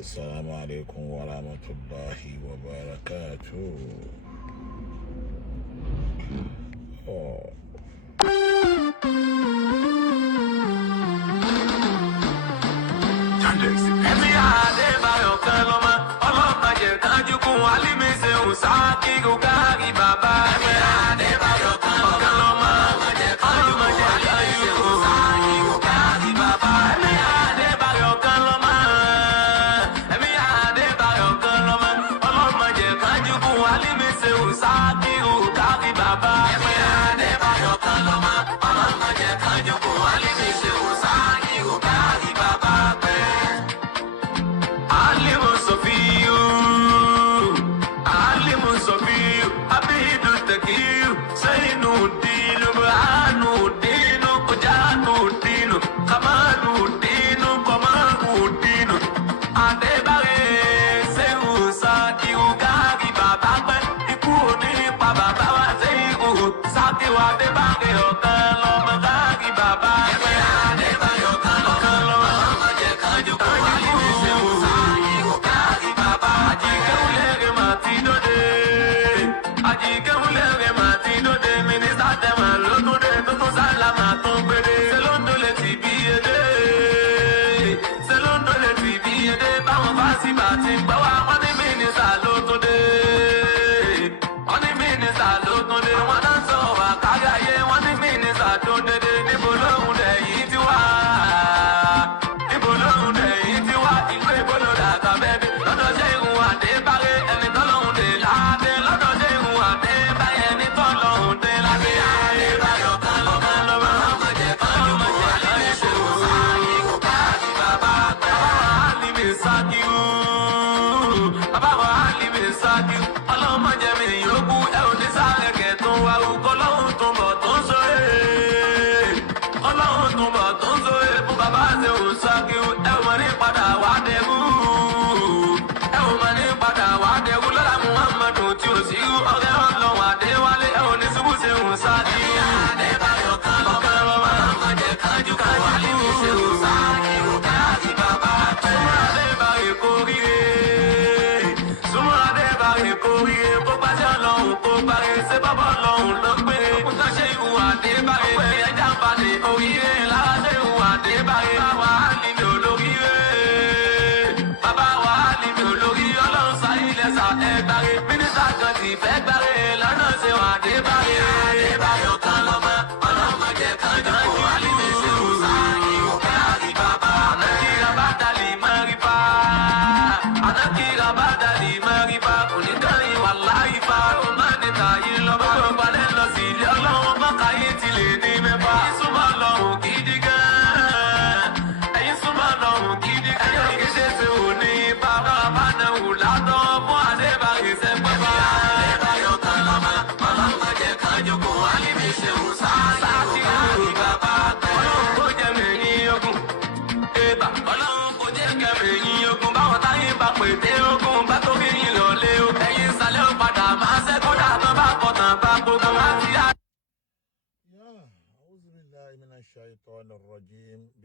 Assalamu alaikum wa rahmatullahi wa barakatuh.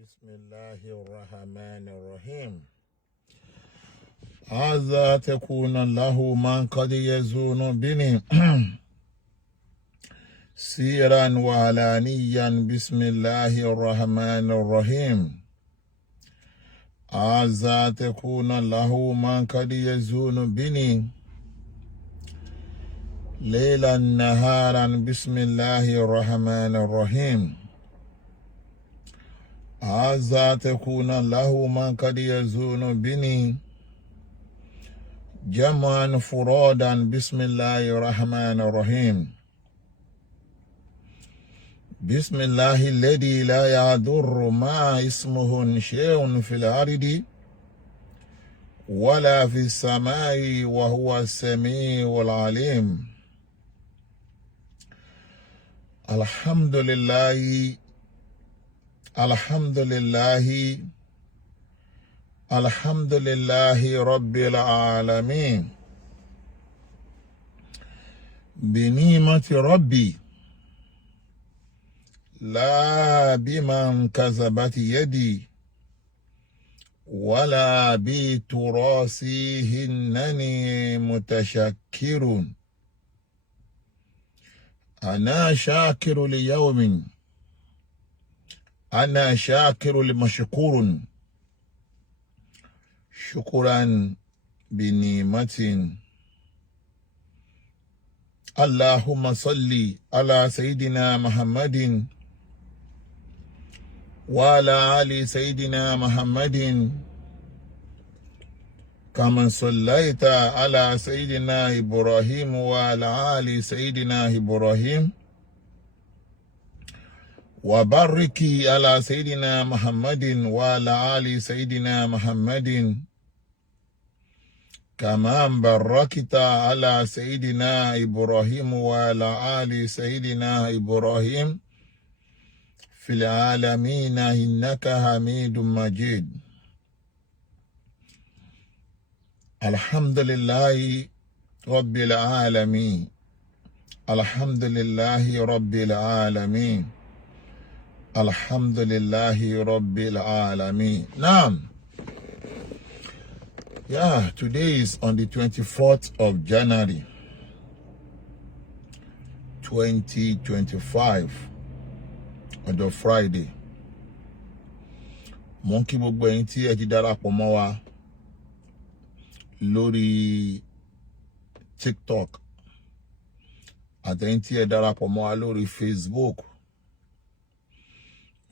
بسم الله الرحمن الرحيم. هذا تكون له من قد يزون بني سيرا وعلانيا. بسم الله الرحمن الرحيم. هذا تكون له من قد يزون بني ليلا نهارا. بسم الله الرحمن الرحيم. هذا تكون له من قد يزون بني جمعا فرادا. بسم الله الرحمن الرحيم. بسم الله الذي لا يضر مع اسمه شيء في الأرض ولا في السماء وهو السميع العليم. الحمد لله الحمد لله الحمد لله رب العالمين. بنعمة ربي لا بمن كذبت يدي ولا بتراثي إنني متشكر. أنا شاكر ليوم، أنا شاكر لمشكور، شكرا بنعمة. اللهم صل على سيدنا محمد وعلى آل سيدنا محمد كما صليت على سيدنا إبراهيم وعلى آل سيدنا إبراهيم، وبارك على سيدنا محمد وعلى آل سيدنا محمد كما باركت على سيدنا إبراهيم وعلى آل سيدنا إبراهيم في العالمين إنك حميد مجيد. الحمد لله رب العالمين، الحمد لله رب العالمين، الحمد لله رب العالمين. Now, today is on the 24th of January 2025, on the Friday. Mo ń kí gbogbo ẹ̀yin tí ẹ ti darapọ̀ mọ́ wa lórí TikTok, àtẹ̀yin tí ẹ darapọ̀ mọ́ wa lórí Facebook.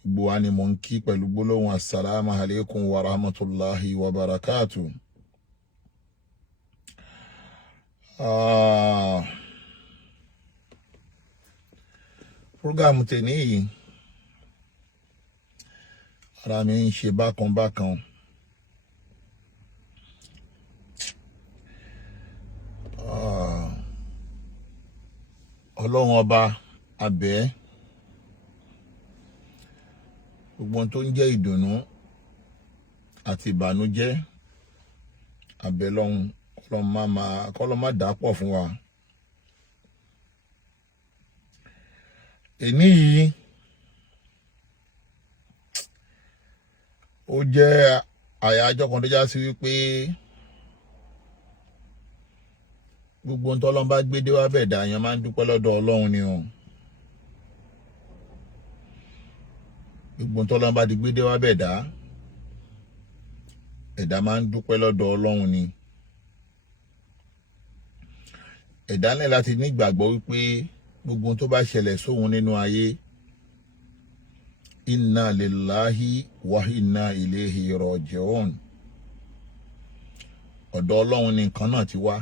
Gbogbo wa ni mo ń kí pẹ̀lú gbólóhùn assalamu alaikum wa rahmatullahi wa barakatuh. Program tèmi yìí ara mi ń ṣe bákan bákan. Ọlọ́run ọba abẹ́ gbogbo ohun tó ń jẹ́ ìdùnnú àti ìbànújẹ́, abẹ́ lọ́hun kọ́lọ́ má dàpọ̀ fún wa. Èní yìí ó jẹ́ àyájọ́ kan tó já sí wípé gbogbo ohun tọ́lọ́run bá gbé dé wá bẹ̀ dá èèyàn máa ń dúpẹ́ lọ́dọ̀ Ọlọ́run ni o. Gbogbo ohun tọ́lọ́run bá ti gbé dé wá bẹ̀ dá ẹ̀dá máa ń dúpẹ́ lọ́dọ̀ Ọlọ́run ni. Ẹ̀dá ní láti ní ìgbàgbọ́ wípé gbogbo ohun tó bá ṣẹlẹ̀ sóhun nínú ayé, inna lillahi wa inna ilayhi raji'un, ọ̀dọ̀ Ọlọ́run ni nǹkan náà ti wá.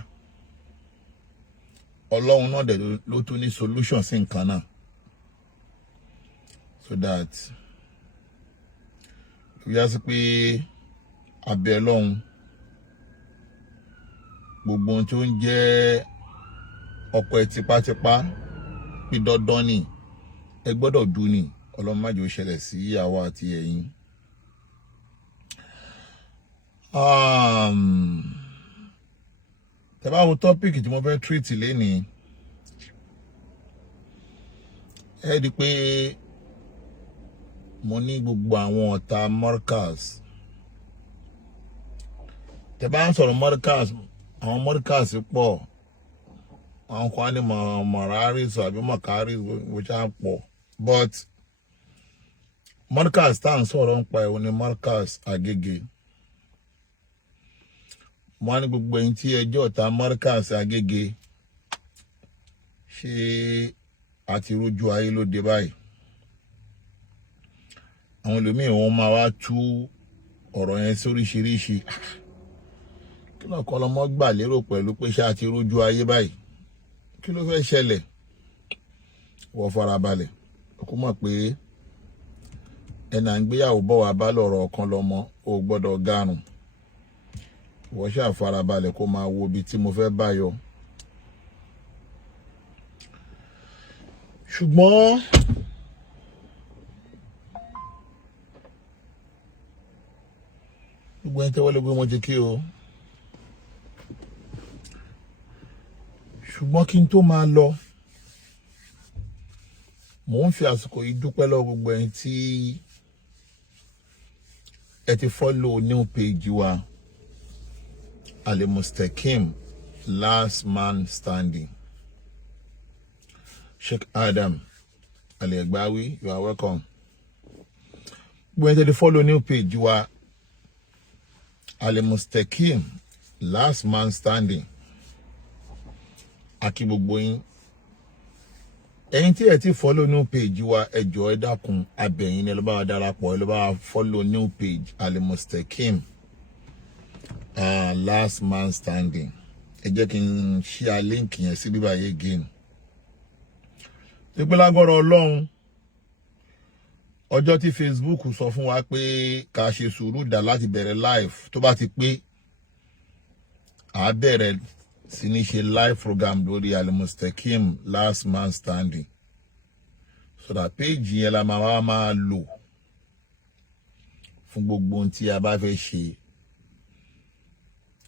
Ọlọ́run náà dẹ̀ ló tún ní solution sí nǹkan náà, so that ó yá sí pé abẹ́ Ọlọ́run gbogbo ohun tó ń jẹ́ ọkọ̀ ẹ̀ tipátipá pé dandan ni ẹ gbọ́dọ̀ dùn ni, Ọlọ́run má jẹ́ ó ṣẹlẹ̀ sí àwa àti ẹ̀yin. Tẹ́ bá wo topic tí mo fẹ́ treat lénìí, ẹ rí pé mo ní gbogbo àwọn ọ̀tá Marikaz. Tẹ́ bá ń sọ̀rọ̀ Marikaz, àwọn Marikaz pọ̀, àwọn kan ní Mararis àbí Makaris which are pọ̀, but Marikaz tá ń sọ̀rọ̀ ń pa ẹ̀ ní Marikaz Agege. Mo ní gbogbo ẹ̀yin tí ẹjọ́ ọ̀tá Marikaz Agege ṣe àti rojú ayé ló dé báyìí. Àwọn ẹlòmíì wọ́n máa wá tú ọ̀rọ̀ yẹn sóríṣiríṣi. Kí ló kọ́ lọ́mọ gbà lérò pẹ̀lú pé ṣe àti rojú ayé báyìí? Kí ló fẹ́ ṣẹlẹ̀? Wọ́n farabalẹ̀ kó mọ̀ pé ẹnà ń gbéyàwó bọ̀ wá bá lọ́rọ̀ ọ̀kan lọ́mọ, ó gbọ́dọ̀ gárùn. Wọ́n ṣáà farabalẹ̀ kó máa wo ibi tí mo fẹ́ bá yọ. Ṣùgbọ́n gbogbo ẹni tẹ́wọ́ lé gbé mo ti kí o. Ṣùgbọ́n kí n tó máa lọ, Mo ń fi àsìkò yìí dúpẹ́ lọ́wọ́ gbogbo ẹ̀yin tí ẹ ti follow new page wa Al-Mustaqim, Last Man Standing. Sheikh Adam Ali-Egbawi, you are welcome. Gbogbo ẹ̀yin tí ẹ ti follow new page wa Al-Mustaqim, Last Man Standing. Aki gbogbo yín. Ẹ̀yin tí ẹ ti follow new page wa, ẹ jọ̀ọ́ ẹ dákun abẹ̀yìn ẹ lọ bá wa darapọ̀, ẹ lọ bá wa follow new page Al-Mustaqim, Last Man Standing. Ẹ jẹ́ kí n share link yẹn sí bíbá yẹn again. Tí pé lágbára Ọlọ́run, ọjọ́ tí Facebook sọ fún wa pé ká ṣe sùúrù dá láti bẹ̀rẹ̀ live tó bá ti pé a bẹ̀rẹ̀ sí ní ṣe live program lórí Al-Mustaqim, Last Man Standing, so that page yẹn la máa lò fún gbogbo ohun tí a bá fẹ́ ṣe.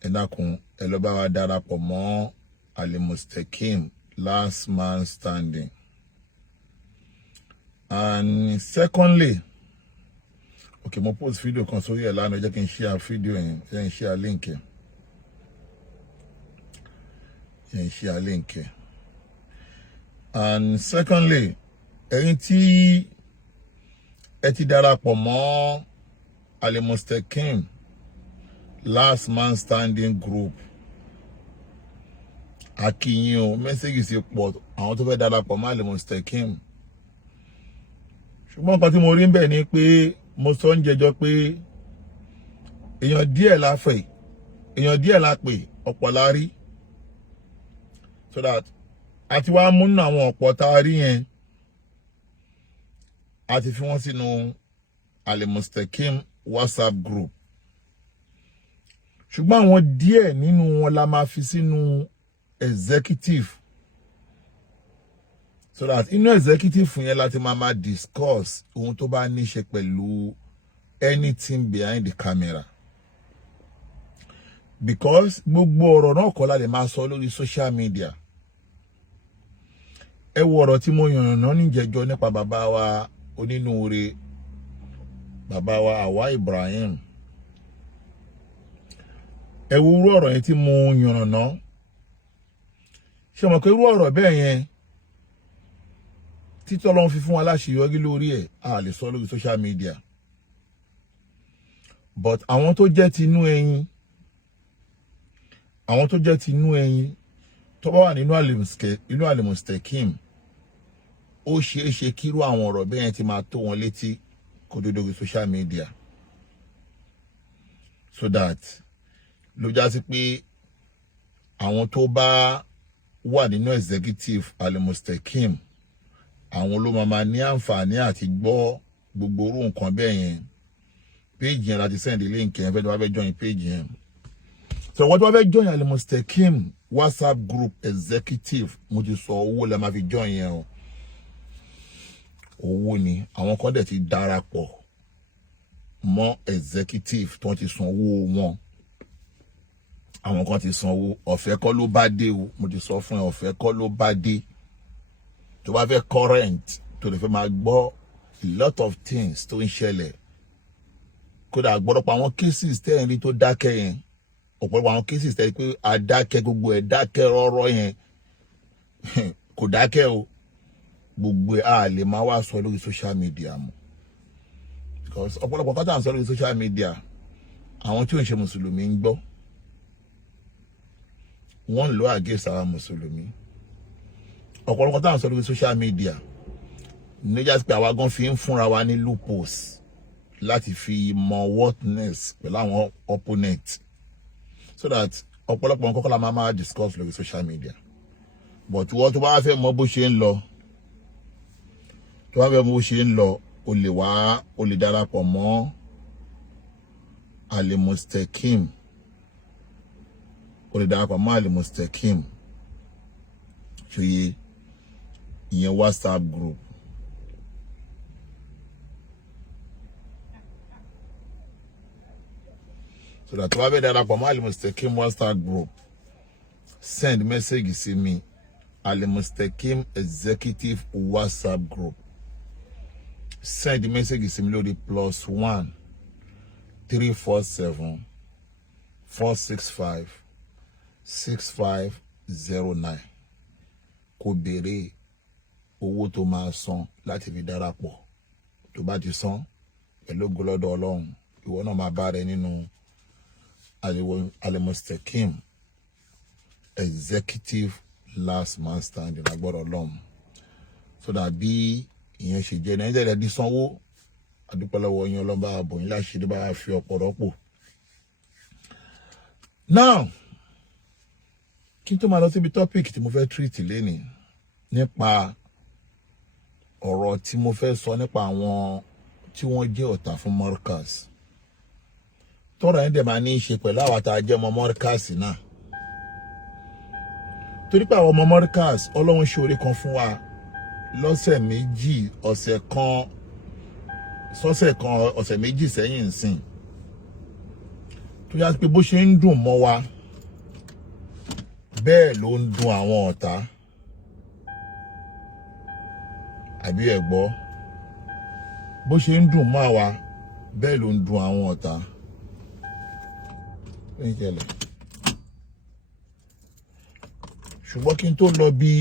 Ẹ dákun ẹ lọ bá wa darapọ̀ mọ́ Al-Mustaqim, Last Man Standing. And secondly, okay, mo post video kan sórí ẹ̀ lánàá, jẹ́ kí n share video yẹn, jẹ́ n share link yẹn. Share link. And secondly, ẹ̀yin tí ẹ ti darapọ̀ mọ́ Al-Mustaqim, Last Man Standing group, a kí yín o, message sí pọ̀ àwọn tó fẹ́ darapọ̀ mọ́ Al-Mustaqim. Ṣùgbọ́n nǹkan tí mo rí ń bẹ̀ ni pé mo sọ ń jẹjọ́ pé èèyàn díẹ̀ la fẹ́, èèyàn díẹ̀ la pè, ọ̀pọ̀ la rí. So that àti wá mú nínú àwọn ọ̀pọ̀ tá a rí yẹn, a ti fi wọ́n sínú Al-Mustaqim WhatsApp group. Ṣùgbọ́n àwọn díẹ̀ nínú wọn la máa fi sínú executive. So that inú executive yẹn láti máa discuss ohun tó bá ní ṣe pẹ̀lú anything behind the camera. Because gbogbo ọ̀rọ̀ náà kọ́ la lè máa sọ lórí social media. Ẹ wo ọ̀rọ̀ tí mo yànnàná níjẹjọ nípa bàbá wa onínúure, bàbá wa Awon Ibrahim. Ẹ wo irú ọ̀rọ̀ yẹn tí mo yànnàná. Ṣé mọ̀ pé irú ọ̀rọ̀ bẹ́ẹ̀ yẹn tí Ọlọ́run fi fún wa láṣeyọrí lórí ẹ̀, a lè sọ lórí social media. But àwọn tó jẹ́ tinú ẹ̀yin, àwọn tó jẹ́ tinú ẹ̀yin tó bá wà nínú Al-Mustaqim, ó ṣeé ṣe kírú àwọn ọ̀rọ̀ bẹ́ẹ̀ ti máa tó wọn létí kó dé lórí social media. So that ló já sí pé àwọn tó bá wà nínú executive Al-Mustaqim, àwọn ló máa ní àǹfààní àti gbọ́ gbogbo orú nǹkan bẹ́ẹ̀ yẹn. Page yẹn láti send link yẹn fẹ́ tó bá fẹ́ join page yẹn. So wọ́n tó bá fẹ́ join Al-Mustaqim WhatsApp group executive, mo ti sọ owó la máa fi join yẹn o. Owó ni àwọn kan dẹ̀ ti darapọ̀ mọ́ executive tó ti san owó wọn. Àwọn kan ti san owó, ọ̀fẹ́ kọ́ ló bá dé o. Mo ti sọ fún ẹ, ọ̀fẹ́ kọ́ ló bá dé. Tó bá fẹ́ current, tó lè fẹ́ máa gbọ́ a lot of things tó ń ṣẹlẹ̀. Kódà gbọ́dọ̀pọ̀ àwọn cases tẹ́yìn rí tó dákẹ́ yẹn, ọ̀pọ̀lọpọ̀ àwọn cases tẹ́yìn pé adákẹ́ gbogbo ẹ̀ dákẹ́ rọ́rọ́ yẹn kò dákẹ́ o. Gbogbo ẹ̀ a lè máa wá sọ lórí social media mọ́. Because ọ̀pọ̀lọpọ̀ kọ́tà ń sọ lórí social media, àwọn tí ò ń ṣe mùsùlùmí ń gbọ́. Wọ́n ń lò against àwọn mùsùlùmí. Ọ̀pọ̀lọpọ̀ kọ́tà ń sọ lórí social media, níjà sí pé àwa gan fi ń fúnra wa ní loopholes láti fi mọ whatness pẹ̀lú àwọn opponent. So that ọ̀pọ̀lọpọ̀ nǹkan kọ́ la máa discuss lórí social media. But wọ́n tó bá fẹ́ mọ bó ṣe ń lọ, tó bá fẹ́ mọ bó ṣe ń lọ, o lè darapọ̀ mọ́ Al-Mustaqim. O lè darapọ̀ mọ́ Al-Mustaqim. Ṣòye ìyẹn WhatsApp group. So that whoever darapọ̀ mọ́ Al-Mustaqim WhatsApp group, send message sí mi, Al-Mustaqim executive WhatsApp group. send the message sí mi lórí +1 347 465 6509 kó béèrè owó tó máa san láti fi darapọ̀. Tó bá ti san pẹ̀lú ògo lọ́dọ̀ Ọlọ́run, ìwọ náà máa bá rẹ nínú Al-Mustaqim executive last man standing agbọ́dọ̀ Ọlọ́run. So that bí ìyẹn ṣe jẹ́ ní ẹ̀jẹ̀ di sanwó adúpẹ́ lọ́wọ́ yín Ọlọ́run bá bò yín láṣìírí bá fi ọ̀pọ̀ rọ́pò. Now kí n tó máa lọ síbi topic tí mo fẹ́ treat lénìí nípa ọ̀rọ̀ tí mo fẹ́ sọ nípa àwọn tí wọ́n jẹ́ ọ̀tá fún Marikaz. Tọ́rọ̀ yẹn dẹ̀ máa ní í ṣe pẹ̀lú àwọn tá a jẹ́ ọmọ Marikaz náà. Torí pé àwọn ọmọ Marikaz Ọlọ́run ṣe oore kan fún wa lọ́sẹ̀ méjì ọ̀sẹ̀ méjì sẹ́yìn nsìn. Tó yá pé bó ṣe ń dùn mọ́ wa bẹ́ẹ̀ ló ń dùn àwọn ọ̀tá. Àbí ẹ gbọ́, bó ṣe ń dùn mọ́ wa bẹ́ẹ̀ ló ń dùn àwọn ọ̀tá. Ṣùgbọ́n kí n tó lọ bí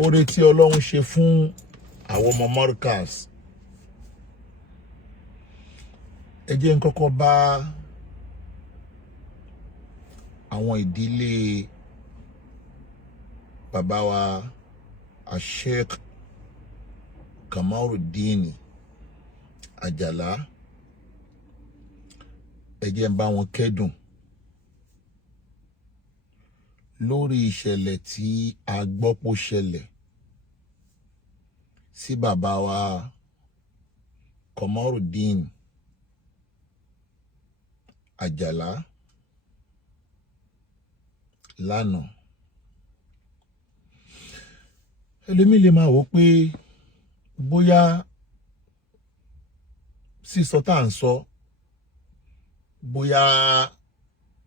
oore tí Ọlọ́run ṣe fún àwọn ọmọ Marikaz, ẹ jẹ́ n kọ́kọ́ bá àwọn ìdílé bàbá wa Sheikh Kamaruddin Ajala, ẹ jẹ́ n bá wọn kẹ́dùn lórí ìṣẹ̀lẹ̀ tí a gbọ́ pó ṣẹlẹ̀ sí bàbá wa Kamaruddin Ajala lánàá. Ẹlòmíì lè máa wò pé bóyá sísọ tá à ń sọ bóyá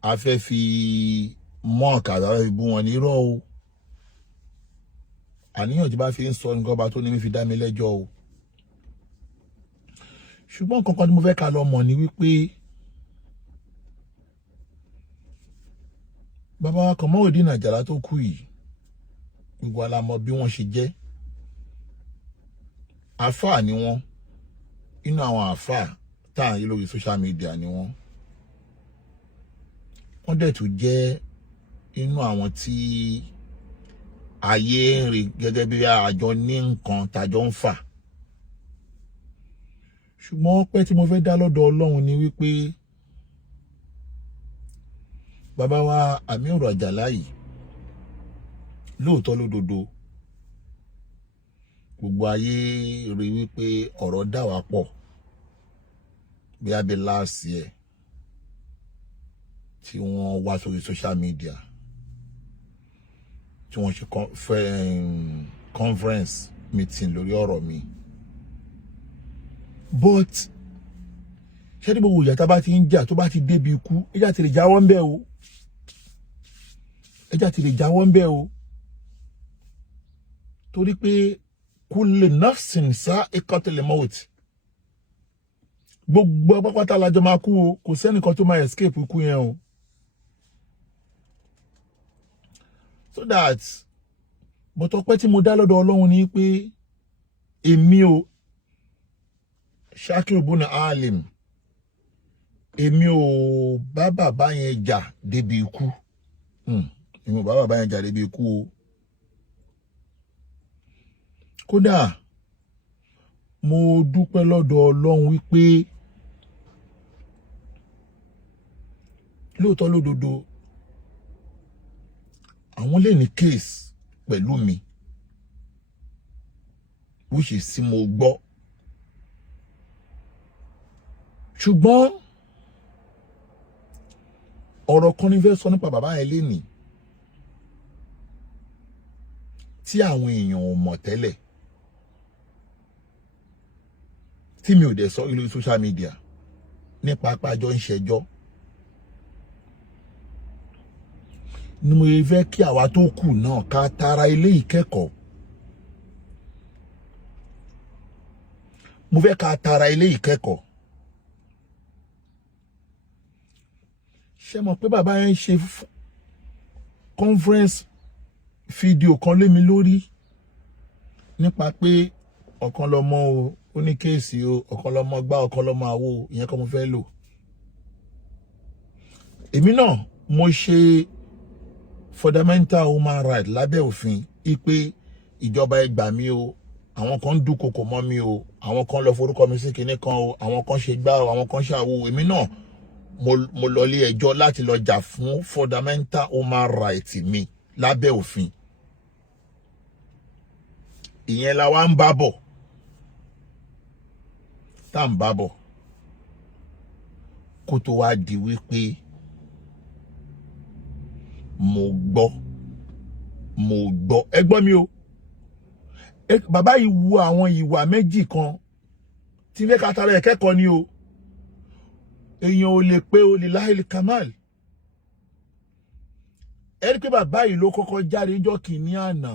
a fẹ́ fi mọ́ ọ̀kadà fi bú wọn ní irọ́ o. Àníyàn tí bá fi ń sọ nǹkan bá tó ní mi fi dá mi lẹ́jọ́ o. Ṣùgbọ́n nǹkan kan tí mo fẹ́ ká lọ mọ̀ ni wípé bàbá wa Kamaruddin Ajala tó kú yìí, gbogbo wa la mọ̀ bí wọ́n ṣe jẹ́. Àfáà ni wọ́n, inú àwọn àfáà tá à ń yí lórí social media ni wọ́n. Wọ́n dẹ̀ tún jẹ́ inú àwọn tí ayé ń rí gẹ́gẹ́ bí àjọ ní nǹkan tàjọ ń fà. Ṣùgbọ́n ọpẹ́ tí mo fẹ́ dá lọ́dọ̀ Ọlọ́run ni wípé bàbá wa Amiru Ajala yìí lóòótọ́ lódodo gbogbo ayé rí wípé ọ̀rọ̀ dà wá pọ̀ bí abẹ́ last year tí wọ́n wá sórí social media tí wọ́n ṣe conference meeting lórí ọ̀rọ̀ mi. But ṣé ní gbogbo ìyà tá bá ti ń jà tó bá ti débi ikú ẹjá ti lè jáwọ́ ń bẹ̀ o. Ẹjá ti lè jáwọ́ ń bẹ̀ o. Torí pé kullu nafsin sa'iqatul maut. Gbogbo pápátá lájọ máa kú o, kò sẹ́nìkan tó máa escape ikú yẹn o. So that but ọpẹ́ tí mo dá lọ́dọ̀ Ọlọ́run ni pé èmi o Shakir Buna Alim, èmi ò bá bàbá yẹn jà débi ikú. Èmi ò bá bàbá yẹn jà débi ikú o. Kódà mo dúpẹ́ lọ́dọ̀ Ọlọ́run wípé lóòótọ́ lódodo àwọn lè ní case pẹ̀lú mi which is tí mo gbọ́. Ṣùgbọ́n ọ̀rọ̀ kan ní fẹ́ sọ nípa bàbá yẹn lénìí tí àwọn èèyàn ò mọ̀ tẹ́lẹ̀, tí mi ò dẹ̀ sọ lórí social media nípa apájọ ń ṣẹjọ́. ni mo fẹ́ kí àwa tó kù náà ká tara ilé ìkẹ́kọ̀ọ́. Mo fẹ́ ká tara ilé ìkẹ́kọ̀ọ́. Ṣé mọ̀ pé bàbá yẹn ṣe conference fídíò kan lé mi lórí nípa pé ọ̀kan lọ́mọ o, ó ní kéèsì o, ọ̀kan lọ́mọ gbá, ọ̀kan lọ́mọ àwo, ìyẹn kọ́ mo fẹ́ lò. Èmi náà mo ṣe fundamental human right lábẹ́ òfin ipe ìjọba ẹ gbà mí o, àwọn kan ń dúnkokò mọ́ mi o, àwọn kan lọ forúkọ mi sí kinní kan o, àwọn kan ṣe gbá o, àwọn kan ṣàwo. Èmi náà mo lọ ilé ẹjọ́ láti lọ jà fún fundamental human right mi lábẹ́ òfin. Ìyẹn la wá ń bá bọ̀, tá ń bá bọ̀ kó tó wá di wípé mo gbọ́ ẹ gbọ́ mi o. Bàbá yìí wu àwọn ìwà méjì kan tí fẹ́ ká tara ẹ̀ kẹ́kọ̀ọ́ ni o. Èèyàn ò lè pé o lè láìlè kamal. Ẹ rí pé bàbá yìí ló kọ́kọ́ jáde ọjọ́ kìíní àná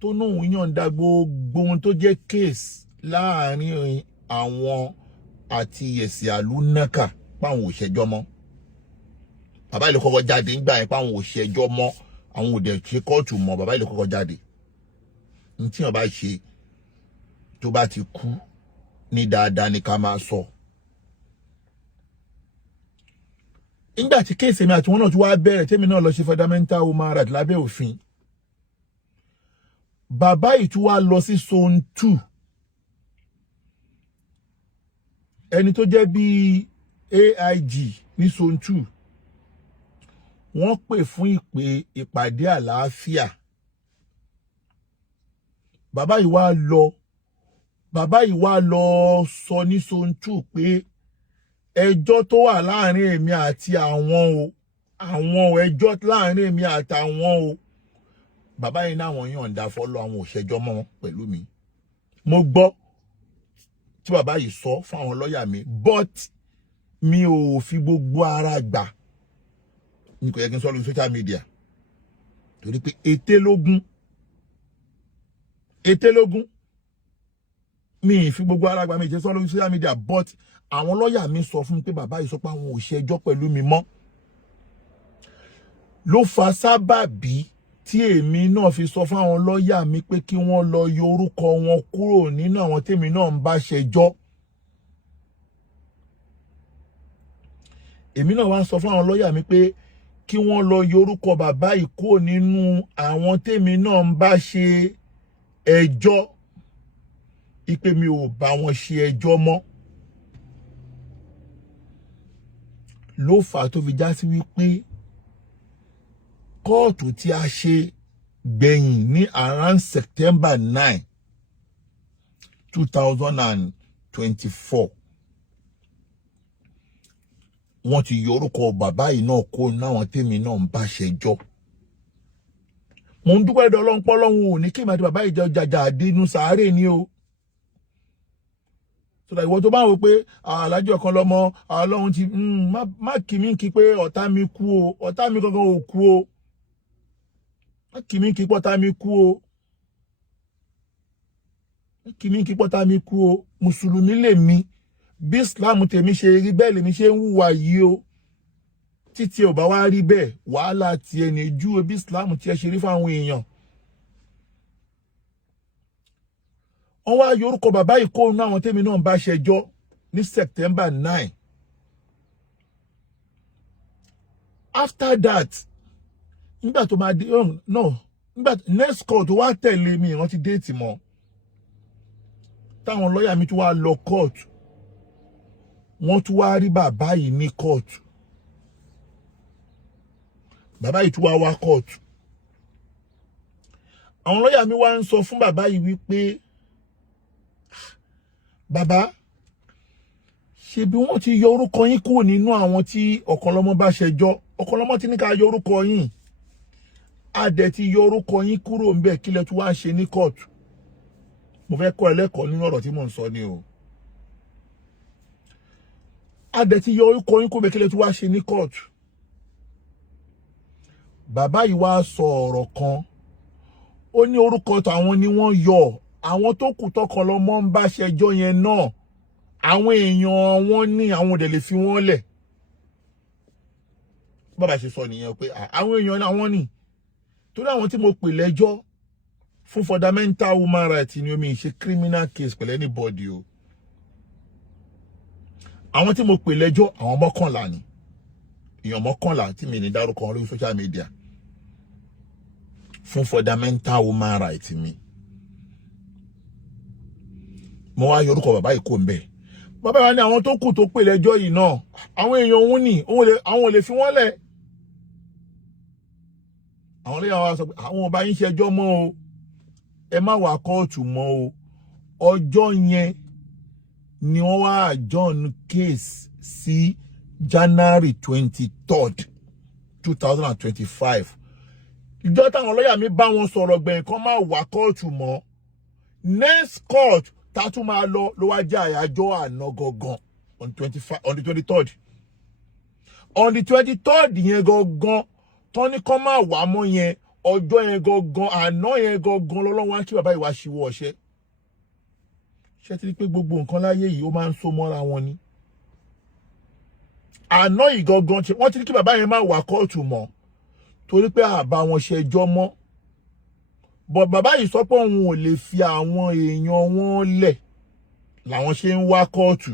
tó nóhun yọ̀ǹda gbogbo ohun tó jẹ́ case láàrin àwọn àti ẹ̀sìn àlùnákà páwọn òṣèjọ́ mọ́. Bàbá yìí ló kọ́kọ́ jáde nígbà yẹn páwọn òṣèjọ́ mọ́, àwọn òdẹ ṣe kóòtù mọ́. Bàbá yìí ló kọ́kọ́ jáde. Ní tí wọ́n bá ṣe tó bá ti kú ní dáadáa ni ká máa sọ. Nígbà tí kéèsì mi àti wọn náà tún wá bẹ̀rẹ̀ tèmi náà lọ ṣe fundamental human right lábẹ́ òfin, bàbá yìí tún wá lọ sí zone 2. Ẹni tó jẹ́ bí AIG ní zone 2 wọ́n pè fún ìpàdé àlàáfíà. Bàbá yìí wá lọ sọ ní zone 2 pé ẹjọ́ tó wà láàrin èmi àti àwọn ẹjọ́ láàrin èmi àtàwọn o. Bàbá yìí náà wọ́n yọ̀ǹda fọ́lọ́ àwọn òṣèjọ́ mọ́ pẹ̀lú mi. Mo gbọ́ tí bàbá yìí sọ fún àwọn lọ́ọ̀yà mi, but mi ò fi gbogbo ara gbà. Ní kò yẹ kí n sọ lórí social media torí pé ète lógún mi fi gbogbo ara gbà mi jẹ́ sọ lórí social media, but àwọn lọ́ọ̀yà mi sọ fún mi pé bàbá yìí sọ pé àwọn ò ṣẹjọ́ pẹ̀lú mi mọ́. Ló fa sábàbí tí èmi náà fi sọ fún àwọn lọ́ọ̀yà mi pé kí wọ́n lọ yọ orúkọ wọn kúrò nínú àwọn tèmi náà ń bá ṣẹjọ́. Èmi náà wá sọ fún àwọn lọ́ọ̀yà mi pé kí wọ́n lọ yọ orúkọ bàbá yìí kúrò nínú àwọn tèmi náà ń bá ṣe ẹjọ́, ipe mi ò bá wọn ṣe ẹjọ́ mọ́. Ló fà á tó fi já sí wípé kóòtù tí a ṣe gbẹ̀yìn ní around September 9, 2024 wọ́n ti yọ orúkọ bàbá yìí náà kó náwọn tèmi náà ń bá ṣẹjọ́. Mo ń dúpẹ́ Ọlọ́run pé Ọlọ́run ò ní kí màdí bàbá yìí jẹ́ jàjà àdínú sàárè ni o. So that ìwọ tó bá wò pé alájọ ọ̀kan lọ́mọ Ọlọ́run ti má kì mí kí pé ọ̀tá mi kú o, ọ̀tá mi gangan ò kú o. Má kì mí kí pọ́tá mi kú o. Má kì mí kí pọ́tá mi kú o. Mùsùlùmí lèmi. Bí Islam tèmi ṣe rí bẹ́ẹ̀ lèmi ṣe ń hùwà yìí o. Títí ò bá wá rí bẹ́ẹ̀ wàhálà ti ẹni jú bí Islam tí ẹ ṣe rí fáwọn èèyàn. Wọ́n wá yọ orúkọ bàbá yìí kó nínú àwọn tèmi náà ń bá ṣẹjọ́ ní September 9. After that, nígbà tó máa di nígbà next court tó wá tẹ̀lé mi ìrántí déètì mọ́. Táwọn lọ́ọ̀yà mi tún wá lọ court. Wọ́n tún wá rí bàbá yìí ní court. Bàbá yìí tún wá court. Àwọn lọ́ọ̀yà mi wá ń sọ fún bàbá yìí wípé bàbá ṣé bí wọ́n ti yọ orúkọ yín kúrò nínú àwọn tí Ọ̀kanlọ́mọ bá ṣẹjọ́. Ọ̀kanlọ́mọ ti ní ká yọ orúkọ yín. A dẹ̀ ti yọ orúkọ yín kúrò ńbẹ̀ kí lẹ tún wá ṣe ní court. Mo fẹ́ kọ́ ẹlẹ́kọ̀ọ́ nínú ọ̀rọ̀ tí mò ń sọ ni o. A dẹ̀ ti yọ orúkọ yín kúrò ńbẹ̀ kí lẹ tún wá ṣe ní court. bàbá yìí wá sọ ọ̀rọ̀ kan ó ní orúkọ tàwọn ni wọ́n yọ àwọn tó kù tọkàn lọ́mọ ń bá ṣẹjọ́ yẹn náà àwọn èèyàn wọn ní àwọn òdẹ lè fi wọ́n lẹ̀ bàbá ṣe sọ nìyẹn pé àwọn èèyàn àwọn ní torí àwọn tí mo pè lẹ́jọ́ fún fundamental human rights ni omi ṣe criminal case pẹ̀lú anybody o àwọn tí mo pè lẹ́jọ́ àwọn mọ́kànlá ni èèyàn mọ́kànlá tí mi ní dárúkọ lórí social media fún fundamental human rights mi mo wá yorùkọ bàbá yìí kò ń bẹ bàbá wa ní àwọn tó kù tó pè lẹ́jọ́ yìí náà àwọn èèyàn òun ní àwọn ò lè fi wọ́n lẹ̀ àwọn lẹ́yìn àwọn sọ pé àwọn ọba yín ṣẹjọ́ mọ́ o ẹ má wá kóòtù mọ́ o ọjọ́ yẹn ni wọ́n wá adjourn case sí January 23rd 2025 ìjọ táwọn lọ́yà mi bá wọn sọ̀rọ̀ gbẹ̀yìn kan máa wá kóòtù mọ́ next court tá tún máa lọ ló wá jẹ́ àyájọ́ àná gangan on the 23rd on the 23rd yẹn gangan tán ní kán máa wá mọ́ yẹn ọjọ́ yẹn gangan àná yẹn gangan lọ́lọ́wọ́ á kí bàbá ìwà ṣíwọ́ ọṣẹ́ ṣé ti rí pé gbogbo nǹkan láyé yìí ó máa ń so mọ́ra wọn ni àná yìí gangan wọ́n ti ní kí bàbá yẹn máa wá kóòtù mọ́ torí pé àbá wọn ṣẹjọ́ mọ́ but bàbá yìí sọ pé òun ò lè fi àwọn èèyàn wọn lẹ̀ làwọn ṣe ń wá kóòtù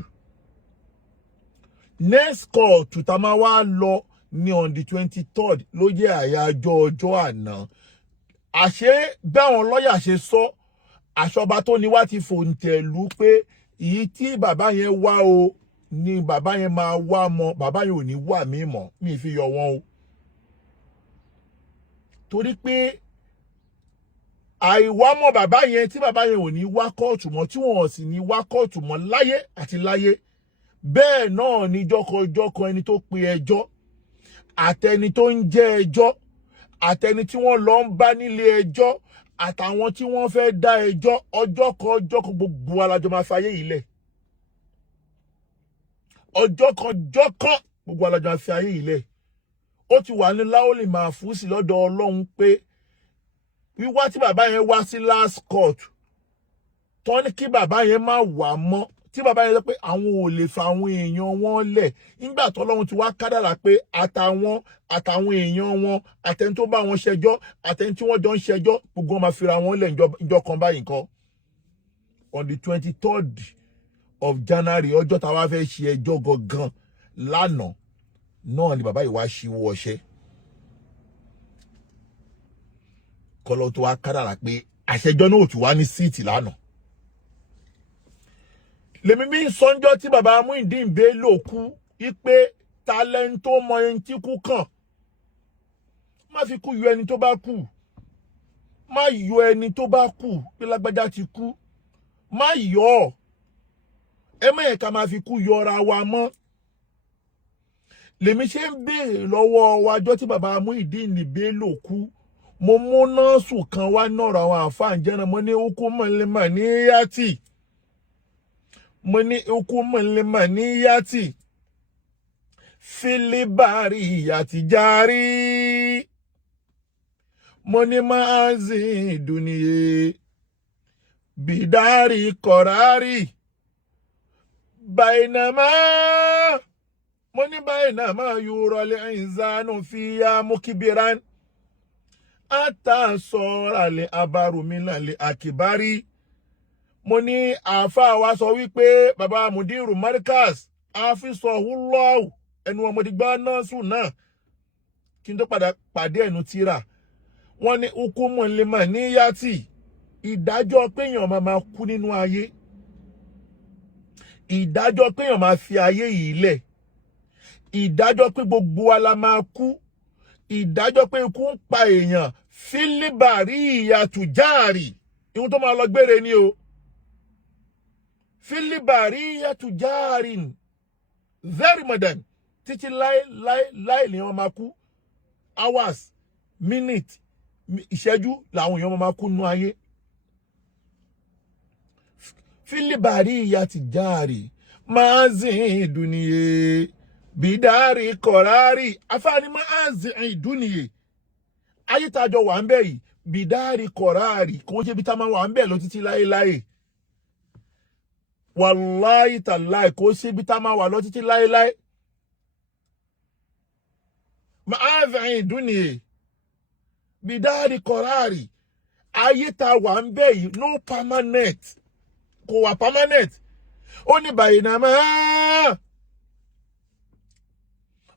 next court tá máa wá lọ ní on the 23rd ló jẹ́ àyájọ́ ọjọ́ àná àṣé báwọn lọ́yà ṣe sọ àṣọba tó ní wá ti fòǹtẹ̀lú pé èyí tí bàbá yẹn wá o ni bàbá yẹn máa wá mọ́ bàbá yẹn ò ní wà mí mọ́ mi fi yọ wọn o torí pé àìwá mọ́ bàbá yẹn tí bàbá yẹn ò ní wá kóòtù mọ́ tí wọn ò sì ní wá kóòtù mọ́ láyé àti láyé bẹ́ẹ̀ náà ni jọkọjọkọ ẹni tó pe ẹjọ́ àtẹni tó ń jẹ́ ẹjọ́ àtẹni tí wọ́n lọ ń bá nílé ẹjọ́ àtàwọn tí wọ́n fẹ́ dá ẹjọ́ ọjọ́ kan gbogbo alájọ máa fi ayé yìí lẹ̀ ọjọ́ kan gbogbo alájọ máa fi ayé yìí lẹ̀ ó ti wà ní láòlì máa fún sí lọ́dọ̀ Ọlọ́run pé wíwá tí bàbá yẹn wá sí last court tó ní kí bàbá yẹn má wà mọ́ tí bàbá yẹn sọ pé àwọn ò lè fa àwọn èèyàn wọn lẹ̀ nígbà tó Ọlọ́run ti wá kádàrá pé àtàwọn èèyàn wọn àtẹni tó bá wọn ṣẹjọ́ àtẹni tí wọ́n jọ ń ṣẹjọ́ gbogbo wọn máa fira wọn lẹ̀ ìjọ kan báyìí nǹkan on the 23rd of January ọjọ́ tá a wá fẹ́ ṣe ẹjọ́ gangan lánàá náà ni bàbá yìí wá ṣíwọ́ ọṣẹ́ kọlọ tó wá kádàrá pé àṣẹjọ́ náà ò tún wá ní síìtì lánàá lèmi bí sọ́njọ́ tí bàbá Muyideen Bello kú ipe talento mọ ẹni tí kú kàn má fi kú yọ ẹni tó bá kú má yọ ẹni tó bá kú pé lágbájá ti kú má yọ ọ ẹ má yẹ ká máa fi kú yọra wa mọ́ lèmi ṣe ń béèrè lọ́wọ́ wájọ́ tí bàbá Muyideen Bello kú mo mú nọ́ọ̀sù kan wá nọ̀rọ̀ àwọn àfáàjẹ́rán mo ní okú mọ̀lẹ́mà ní yàtì mo ní okú mọ̀lẹ́mà ní yàtì filibari yàtì járí mo ní máa ń zìn dùnìyẹ bìdárì kọ̀rárì bàìnàmá mo ní bàìnàmá yúrọ̀lẹ̀ ìzánú fìyà mukibiran ata sọ̀rọ̀ lè abarumina lè akibari mo ní àáfàá wa sọ wípé bàbá mudiru Marikaz àfisọ̀húnlọ́wù ẹnu ọmọdé gbá náà sùn náà kí n tó padà pàdé ẹnu tíra wọ́n ní hukumu lima ní yàtì ìdájọ́ péyàn máa kú nínú ayé ìdájọ́ péyàn máa fi ayé yìí lẹ̀ ìdájọ́ pé gbogbo wa la máa kú ìdájọ́ pé ikú ń pa èèyàn filibari ìyàtù jáàrì ihun tó máa lọ gbére ni o filibari ìyàtù jáàrì very modern títí láì ni wọ́n máa kú hours minute ìṣẹ́jú làwọn èèyàn máa kú nínú ayé filibari ìyàtù jáàrì máa zìn dùnìyẹ bidari kọ̀rárì afáàní máa zìn dùnìyẹ ayé tá jọ wà ńbẹ̀ yìí bidari korari kò ṣe bí tá máa wà ńbẹ̀ lọ títí láéláé wallahi tallahi kò ṣe bí tá máa wà lọ títí láéláé ma'afi dunya bidari korari ayé tá wà ńbẹ̀ yìí no permanent kò wà permanent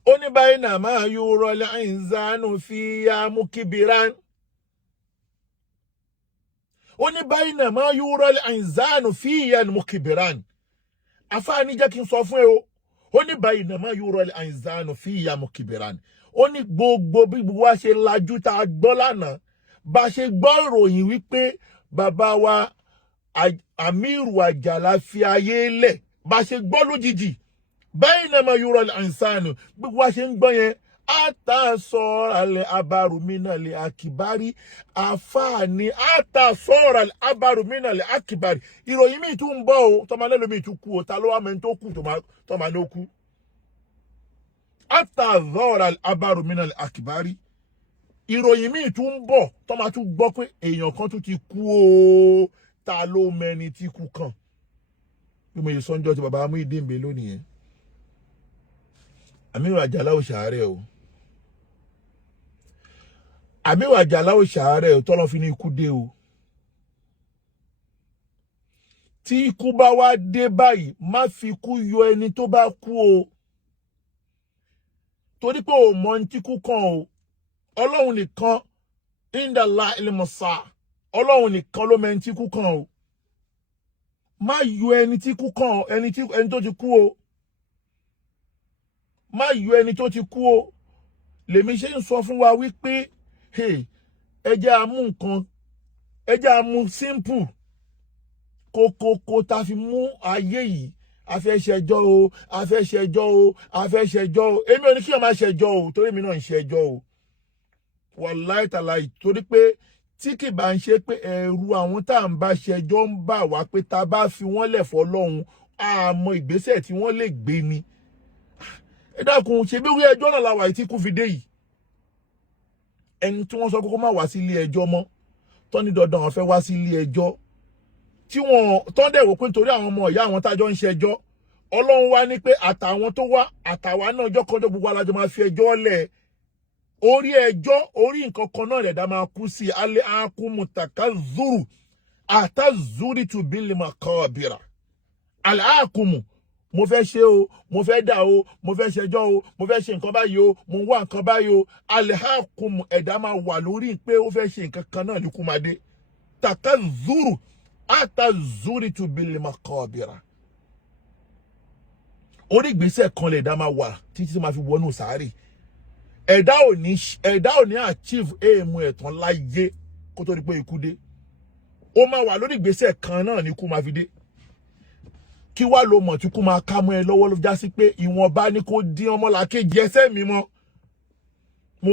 ó ní bayinama yurol insanu fiya mukibiran ó ní bayinama yurol insanu fiya mukibiran afáàní jẹ́ kí n sọ fún ẹ o ó ní bayinama yurol insanu fiya mukibiran ó ní gbogbo bí gbogbo wa ṣe lajú tá a gbọ́ lánàá bá ṣe gbọ́ ìròyìn wípé bàbá wa Amiru Àjàlá fi ayé lẹ̀ bá ṣe gbọ́ lójijì bayinama yurol insanu gbogbo wa ṣe ń gbọ́ yẹn ata sọ̀rọ̀ abarumina le akibari àfààní ata sọ̀rọ̀ abarumina le akibari ìròyìn mi tún ń bọ̀ o tọ́mọ lẹ́nu mi tún kú o ta ló wá mẹ́ni tó kú tọ́mọ ló kú ata sọ̀rọ̀ abarumina le akibari ìròyìn mi tún ń bọ̀ tọ́mọ tún gbọ́ pé èèyàn kan tún ti kú o ta ló mẹ́ni tí kú kan bí mo yẹ sọ́njọ́ tí bàbá mú ìdí ìbè lónìí yẹn Amiru Àjàlá ò ṣàárẹ̀ o Amiru Àjàlá ò ṣàárẹ̀ o tọ́lọ́ fi ní ikú dé o tí ikú bá wá dé báyìí má fi ikú yọ ẹni tó bá kú o torí pé o mọ ní tí kú kan o Ọlọ́run nìkan indala ilmusa Ọlọ́run nìkan ló mọ ẹni tí kú kan o má yọ ẹni tí kú kan ẹni tó ti kú o má yọ ẹni tó ti kú o lèmi ṣe ń sọ fún wa wípé ẹ jẹ́ á mú nǹkan ẹ jẹ́ á mú simple kókókó tá fi mú ayé yìí afẹ́ṣẹjọ́ o afẹ́ṣẹjọ́ o afẹ́ṣẹjọ́ o èmi ò ní kí o máa ṣẹjọ́ o torí mi náà ń ṣẹjọ́ o wallahi tallahi torí pé tí kì bá ń ṣe pé ẹ̀rù àwọn tá à ń bá ṣẹjọ́ ń bà wá pé tá bá fi wọ́n lẹ̀ fọ́lọ́run àmọ́ ìgbésẹ̀ tí wọ́n lè gbé ni ẹ dákun ṣe bí wí ẹjọ́ náà la wà tí kú fi dé yìí ẹni tí wọ́n sọ pé kó má wá sí ilé ẹjọ́ mọ́ tán ní dandan àwọn fẹ́ wá sí ilé ẹjọ́ tí wọ́n tán dẹ̀ wò pé nítorí àwọn ọmọ ìyá àwọn tájọ́ ń ṣẹjọ́ Ọlọ́run wá ní pé àtàwọn tó wá àtàwa náà ọjọ́ kan tó gbogbo alájọ máa fi ẹjọ́ lẹ̀ orí ẹjọ́ orí nǹkan kan náà lẹ̀dá máa kú sí alẹ́ àkúmùtàkà zuru àtàzúrì tù bílì makabira alẹ́ àkúmù mo fẹ́ ṣe o mo fẹ́ dà o mo fẹ́ ṣẹjọ́ o mo fẹ́ ṣe nǹkan báyìí o mo ń wá nǹkan báyìí o alhakum ẹ̀dá máa wà lórí pé ó fẹ́ ṣe nǹkan kan náà ní kúmadé takazuru atazuri tu bil makabira orí ìgbésẹ̀ kan lẹ̀dá máa wà títí máa fi wọnú sàárè ẹ̀dá ò ní achieve aim ẹ̀tàn láyé kó tó di pé ikú dé ó máa wà lórí ìgbésẹ̀ kan náà ní kú máa fi dé kí wá ló mọ̀ tí kú máa ká mọ́ ẹ lọ́wọ́ ló já sí pé ìwọ̀nba ní kó dín ọmọlàkejì ẹsẹ̀ mi mọ́ mo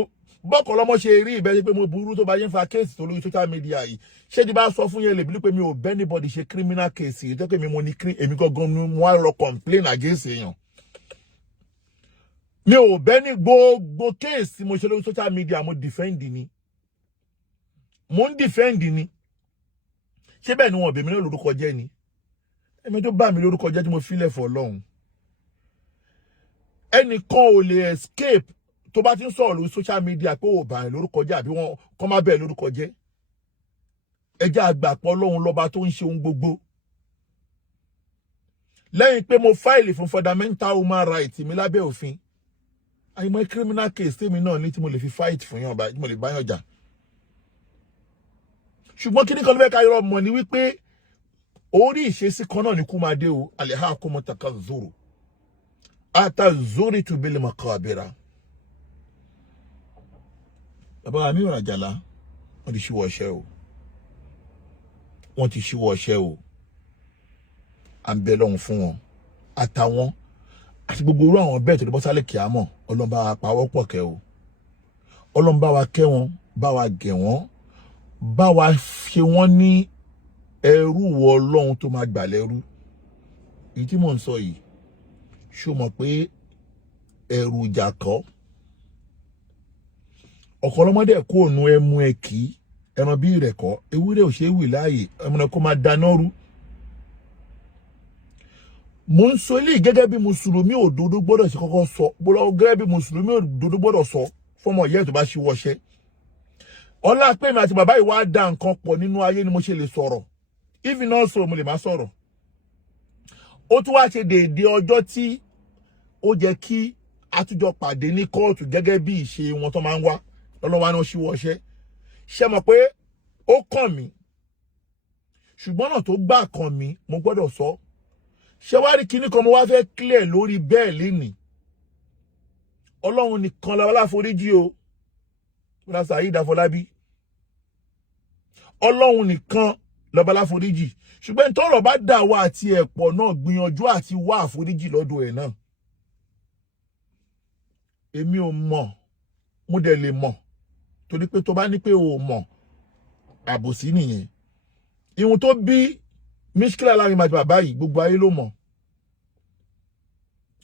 bọ́kọ̀ lọ́mọ ṣe rí ìbẹ́ pé mo burú tó bá yẹn fa kéèsì tó lórí social media yìí ṣé ti bá sọ fún yẹn lè bí pé mi ò bẹ́ anybody ṣe criminal case yìí tó pé mi mo ní èmi gangan ni mo wá lọ complain against èèyàn mi ò bẹ́ ní gbogbo kéèsì mo ṣe lórí social media mo defend ni mo ń defend ni ṣé bẹ́ẹ̀ ni wọn bèmí náà lórúkọ jẹ́ ni ẹ̀mí tó bá mi lórúkọ jẹ́ tí mo filẹ̀ fọ́ lọ́hùn ẹnìkan ò lè escape tó bá ti ń sọ̀rọ̀ lórí social media pé ò bá ẹ̀ lórúkọ jẹ́ àbí wọn kọ́ má bẹ́ẹ̀ lórúkọ jẹ́ ẹjẹ́ àgbàpọ̀ lọ́hùn lọ́ba tó ń ṣe ohun gbogbo lẹ́yìn pé mo fáìlì fún fundamental human rights mi lábẹ́ òfin àyìnbó criminal case tèmi náà ní tí mo lè fi fight fún yàn báyìí tí mo lè bá yàn jà ṣùgbọ́n kí ní kan ló fẹ́ ká yọrọ mọ̀ ní wípé orí ìṣesí kan náà ní kú máa dé o alhakum takazuru atazuri tu bil makabira bàbá Amiru Àjàlá wọ́n ti ṣíwọ́ ọṣẹ́ o wọ́n ti ṣíwọ́ ọṣẹ́ o à ń bẹ lọ́hùn fún wọn àtàwọn àti gbogbo orú àwọn bẹ́ẹ̀ tó lè bọ́ sálẹ̀ kíámọ̀ Ọlọ́run bá wa pawọ́ pọ̀ kẹ́ o Ọlọ́run bá wa kẹ́ wọn bá wa gẹ̀ wọ́n bá wa ṣe wọ́n ní ẹrú wọ Ọlọ́run tó máa gbà lẹ́rú èyí tí mò ń sọ yìí ṣó mọ̀ pé ẹrù ìjà kọ́ ọ̀kọ̀lọ́mọdé kó ònú ẹmu ẹ̀kí ẹran bí rẹ̀ kọ́ ewúrẹ́ ò ṣe é wì láàyè ẹmọ kó máa dáná rú. mo ń sọ eléyìí gẹ́gẹ́ bí mùsùlùmí òdodo gbọ́dọ̀ ṣe kọ́kọ́ sọ gẹ́gẹ́ bí mùsùlùmí òdodo gbọ́dọ̀ sọ fọmọ ìyá ẹ̀ tó bá ṣe wọṣẹ́. ọlá pé mi àti bàbá yìí wá dá nǹkan pọ̀ nínú ayé ni mo ṣe lè sọ̀rọ̀ even also mo lè má sọ̀rọ̀. ó tún wá ṣe déédéé ọjọ́ tí ó jẹ́ kí àtújọ pàdé ní kóòtù gẹ́gẹ́ bí ìṣe wọn tó máa ń wá lọ́lọ́wọ́ náà ṣí wọṣẹ́. ṣe mọ̀ pé ó kàn mí ṣùgbọ́n náà tó gbà kàn mí mo gbọ́dọ̀ sọ. ṣé wá rí kinní kan mo wá fẹ́ clear lórí bẹ́ẹ̀ lénìí. ọlọ́run nìkan la láforíjì o wọ́n Saheed Afọlábí. ọlọ́run nìkan lọ́ba láforíjì ṣùgbọ́n tọ́rọ̀ bá dà wá àti ẹ̀pọ̀ náà gbìyànjú àti wá àforíjì lọ́dọ̀ ẹ̀ náà. èmi ò mọ̀ mo dẹ̀ lè mọ̀ torí pé tó bá ní pé o mọ̀ àbòsí nìyẹn. ìhun tó bí míṣkílà láàrin màjì bàbá yìí gbogbo ayé ló mọ̀.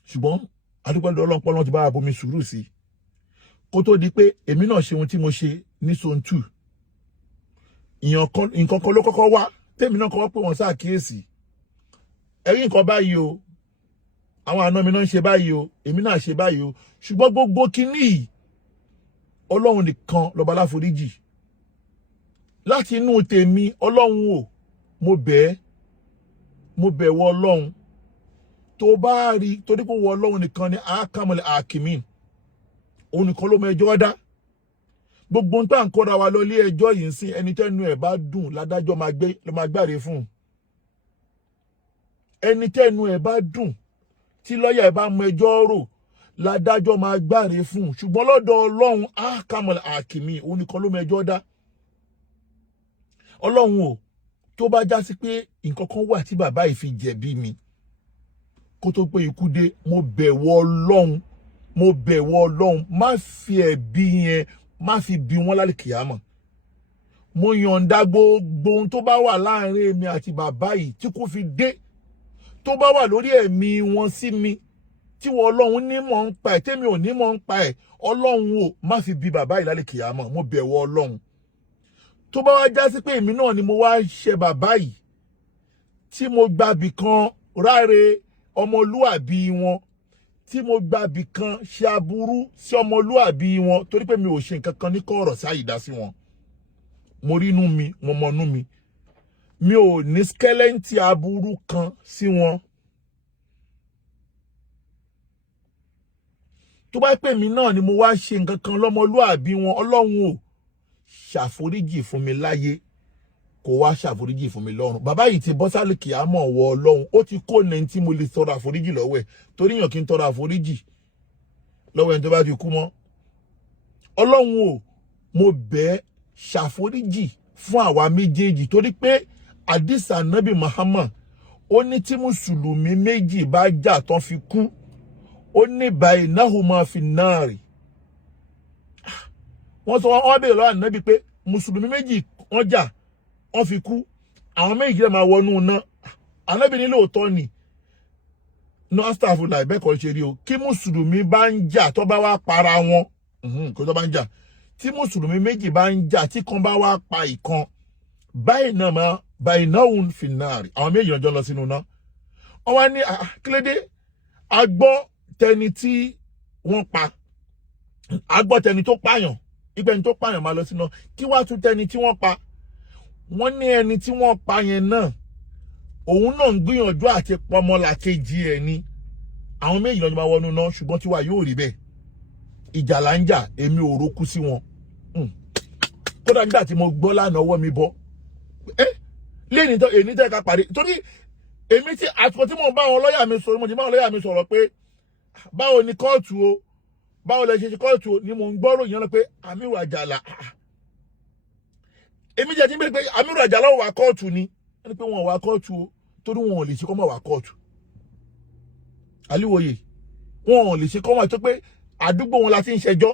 ṣùgbọ́n adúpẹ́ lọ́dọ̀ Ọlọ́run pọ́nlọ́n ti bá abomi sùúrù sí i kó tó di pé èmi náà ṣe ohun tí mo ṣe ní zone 2. nǹkan kan ló kọ́kọ́ wá tèmi náà kọ́kọ́ pé wọ́n ṣàkíyèsí. ẹ̀rí nǹkan báyìí o àwọn àna mi náà ń ṣe báyìí o èmi náà ṣe báyìí o ṣùgbọ́n gbogbo kinní yìí Ọlọ́run nìkan lọ́ba láforíjì. láti inú tèmi Ọlọ́run o mo bẹ̀ wọ Ọlọ́run tó bá rí torí pé wọ Ọlọ́run nìkan ni akamul hakimin òun nìkan ló mọ ẹjọ́ dá. gbogbo nǹkan à ń kóra wa lọ ilé ẹjọ́ yìí sí ẹni tẹ́nu ẹ̀ bá dùn ládájọ́ ló máa gbáre fún. ẹni tẹ́nu ẹ̀ bá dùn tí lọ́ọ̀yà ẹ̀ bá mọ ẹjọ́ rò ládájọ́ máa gbáre fún. ṣùgbọ́n lọ́dọ̀ Ọlọ́run akamul hakimin òun nìkan ló mọ ẹjọ́ dá. Ọlọ́run o tó bá já sí pé nǹkan kan wà tí bàbá yìí fi jẹ̀bi mi kó tó pé ikú dé mo bẹ̀ wọ Ọlọ́run má fi ẹ̀bi yẹn má fi bí wọn lálẹ́ kìámọ̀. mo yọ̀ǹda gbogbo ohun tó bá wà láàrin èmi àti bàbá yìí tí kò fi dé tó bá wà lórí ẹ̀mí wọn sí mi tí wọ́n Ọlọ́run ní mọ̀ ń pa ẹ̀ tẹ́mi ò ní mọ̀ ń pa ẹ̀ Ọlọ́run o má fi bí bàbá yìí lálẹ́ kìámọ̀. mo bẹ̀ wọ Ọlọ́run tó bá wá já sí pé èmi náà ni mo wá ṣe bàbá yìí tí mo gbàbì kan ráre ọmọlúàbí wọn tí mo gbàbì kan ṣe aburú sí ọmọlúàbí wọn torí pé mi ò ṣe nǹkan kan ní kọ̀rọ̀ sáyìdá sí wọn. mo rí inú mi mo mọ inú mi mi ò ní skẹ́lẹ́ǹtì aburú kan sí wọn. tó bá pè mí náà ni mo wá ṣe nǹkan kan lọ́mọlúàbí wọn Ọlọ́run o ṣàforíjì fún mi láyé kó wá ṣàforíjì fún mi lọ́run. bàbá yìí ti bọ́ sálẹ̀ kì á mọ̀ wọ Ọlọ́run ó ti kó nẹ́ni tí mo lè tọrọ àforíjì lọ́wọ́ ẹ̀ torí yàn kí n tọrọ àforíjì lọ́wọ́ ẹni tó bá ti kú mọ́. Ọlọ́run o mo bẹ̀ ṣàforíjì fún àwa méjèèjì torí pé àdìsá nábì Muhammad ó ní tí mùsùlùmí méjì bá jà tán fi kú ó ní bainahuma finnari. wọ́n sọ wọ́n bèèrè lọ́wọ́ ànábì pé mùsùlùmí méjì wọ́n jà wọ́n fi kú àwọn méjì lè máa wọnú iná. ànábì ní lóòótọ́ ni no astaghfirullah bẹ́ẹ̀ kọ́ ṣe rí o kí mùsùlùmí bá ń jà tó bá wá para wọn kó tó bá ń jà tí mùsùlùmí méjì bá ń jà tí kan bá wá pa ìkan bainahum finnari àwọn méjì lọ́jọ́ lọ sínú iná. wọ́n wá ní kílédé agbọ́ tẹni tí wọ́n pa agbọ́ tẹni tó pààyàn ìgbẹ́ni tó pààyàn máa lọ sínú kí wá tún tẹni tí wọ́n pa. wọ́n ní ẹni tí wọ́n pa yẹn náà òun náà ń gbìyànjú àti pọmọlàkejì ẹ̀ ni àwọn méjì lọ́jọ́ máa wọnú náà ṣùgbọ́n tiwa yóò rí bẹ́ẹ̀ ìjà là ń jà èmi ò rókú sí wọn. kódà nígbà tí mo gbọ́ lánàá ọwọ́ mi bọ́ lẹ́yìn tó èyí tẹ́ ká parí torí èmi tí àtúkọ̀ tí mo bá àwọn lọ́ọ̀yà mi sọ̀rọ̀ mo ti bá àwọn lọ́ọ̀yà mi sọ̀rọ̀ pé báwo ni kóòtù o báwo lẹ ṣe kóòtù o ni mo ń gbọ́rò yẹn lọ pé Amiru Ajala èmi jẹ́ tí ń bẹ̀rẹ̀ pé Amiru Ajala wà kóòtù ni ẹni pé wọn wà kóòtù o torí wọn ò lè ṣe kọ́ mọ̀ wà kóòtù Aliwoye wọn ò lè ṣe kọ́ mọ̀ tó pé àdúgbò wọn la ti ń ṣẹjọ́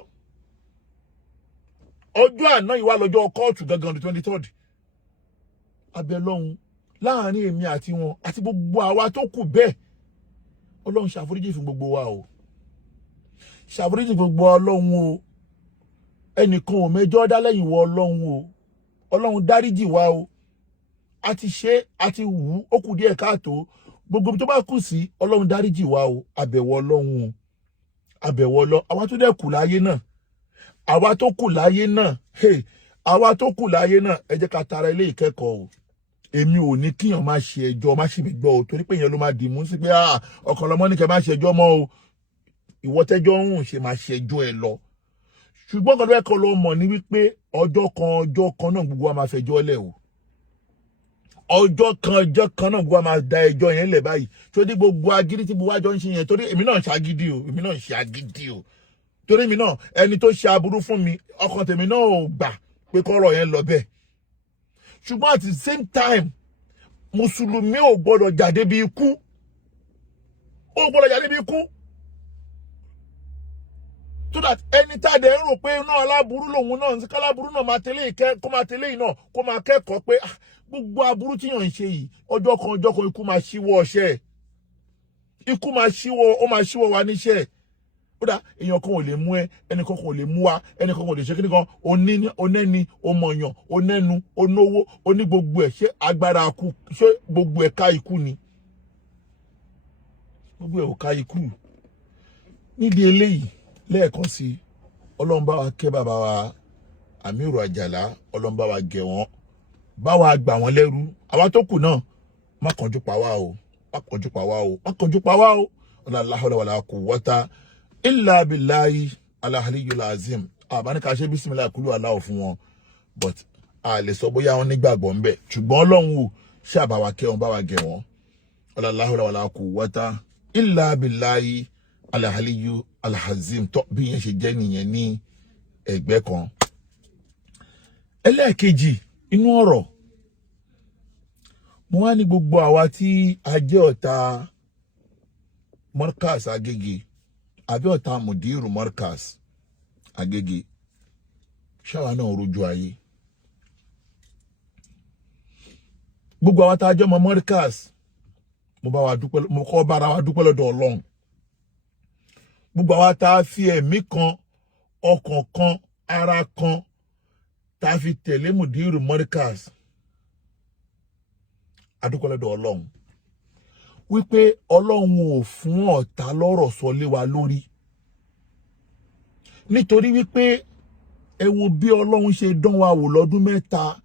ọjọ́ àná ìwà lọ́jọ́ kóòtù gangan the 23rd abẹ́ lọ́hun láàrin èmi àti wọn àti gbogbo àwa tó kù bẹ́ẹ̀ Ọlọ́run ṣàforíjì fún gbogbo wa o ṣàforíjì gbogbo Ọlọ́run o ẹnìkan ò mẹjọ dá lẹ́yìn wọ Ọlọ́run o. Ọlọ́run dáríjì wá o. A ti ṣe, a ti wù, ó kù díẹ̀ káàtó. Gbogbo tó bá kù sí, Ọlọ́run dáríjì wá o. Àbẹ̀wò Ọlọ́run o. Àbẹ̀wò Ọlọ́run. Àwa tó dẹ̀ kù láyé náà. Àwa tó kù láyé náà. Àwa tó kù láyé náà, ẹ jẹ́ ká tara ilé ìkẹ́kọ̀ọ́ o. Èmi ò ní kíyàn má ṣe ẹjọ́, má ṣe mi gbọ́ o, torí pé èèyàn ló máa dì mú sí pé ọkàn lọmọ ní kẹ́ má ṣe ẹjọ́ mọ́ o. Ìwọ tẹ́jọ́ ń ṣe máa ṣe ẹjọ́ ẹ lọ. Ṣùgbọ́n kan lẹ́kọ̀ọ́ ló mọ̀ ní wípé ọjọ́ kan náà gbogbo wa máa fẹjọ́ lẹ̀ o. Ọjọ́ kan náà gbogbo wa máa da ẹjọ́ yẹn lẹ̀ báyìí. Torí gbogbo agídí tí gbogbo wa jọ ń ṣe yẹn, torí èmi náà ń ṣagídí o, èmi náà ń ṣe agídí o. Torí mi náà ẹni tó ṣe aburú fún mi, ọkàn tèmi náà ò gbà pé kọ́rọ̀ yẹn lọ bẹ́ẹ̀. Ṣùgbọ́n at the same time, Mùsùlùmí ò gbọ́dọ̀ jáde bí ikú. Ó gbọ́dọ̀ jáde bí ikú. So that ẹni tá dẹ̀ ń rò pé náà aláburú lòun náà ní káláburú náà máa tẹ̀lé kó máa tẹ̀lé yìí náà kó máa kẹ́kọ̀ọ́ pé gbogbo aburú tí yàn ń ṣe yìí ọjọ́ kan ikú máa ṣíwọ́ ọṣẹ́. Ikú máa ṣíwọ́, ó máa ṣíwọ́ wa níṣẹ́. Ó dá èèyàn kan ò lè mú ẹ, ẹnìkan kan ò lè mú wa, ẹnìkan kan ò lè ṣe kíní kan, onẹ́ni, omọ̀yàn, onẹ́nu, onówó, oní gbogbo ẹ̀, ṣé agbára ikú, ṣé gbogbo ẹ̀ ká ikú ni? Gbogbo ẹ̀ ò ká ikú. Nídìí eléyìí lẹ́ẹ̀kan sí, Ọlọ́run bá wa kẹ́ bàbá wa Amiru Àjàlá, Ọlọ́run bá wa gẹ̀ wọ́n, bá wa gbà wọ́n lẹ́rú. Àwa tó kù náà, má kánjú pa wá o, má kánjú pa wá o, má kánjú pa wá o. La hawla wala quwwata illa billahi al-aliyyil azim. Àbá ní ká ṣe bismillah kúlú aláwọ̀ fún wọn, but a lè sọ bóyá wọn nígbàgbọ́ ń bẹ̀. Ṣùgbọ́n Ọlọ́run ò ṣàbá wa kẹ́ wọn, bá wa gẹ̀ wọ́n. La hawla wala quwwata illa billahi al-aliyyil azim. Tó bí yẹn ṣe jẹ́ nìyẹn ní ẹgbẹ́ kan. Ẹlẹ́ẹ̀kejì inú ọ̀rọ̀, mo wá ní gbogbo àwa tí a jẹ́ ọ̀tá Marikaz Agege àbí ọ̀tá Mudiru Marikaz Agege, ṣáwa náà rojú ayé. Gbogbo àwa tá a jẹ́ ọmọ Marikaz, mo kọ́ bára wa dúpẹ́ lọ́dọ̀ Ọlọ́run. Gbogbo àwa tá a fi ẹ̀mí kan, ọkàn kan, ara kan tá a fi tẹ̀lé Mudiru Marikaz, a dúpẹ́ lọ́dọ̀ Ọlọ́run wípé Ọlọ́run ò fún ọ̀tá lọ́rọ̀ sọ lé wa lórí. Nítorí wípé ẹ wo bí Ọlọ́run ṣe dán wa wò lọ́dún 3,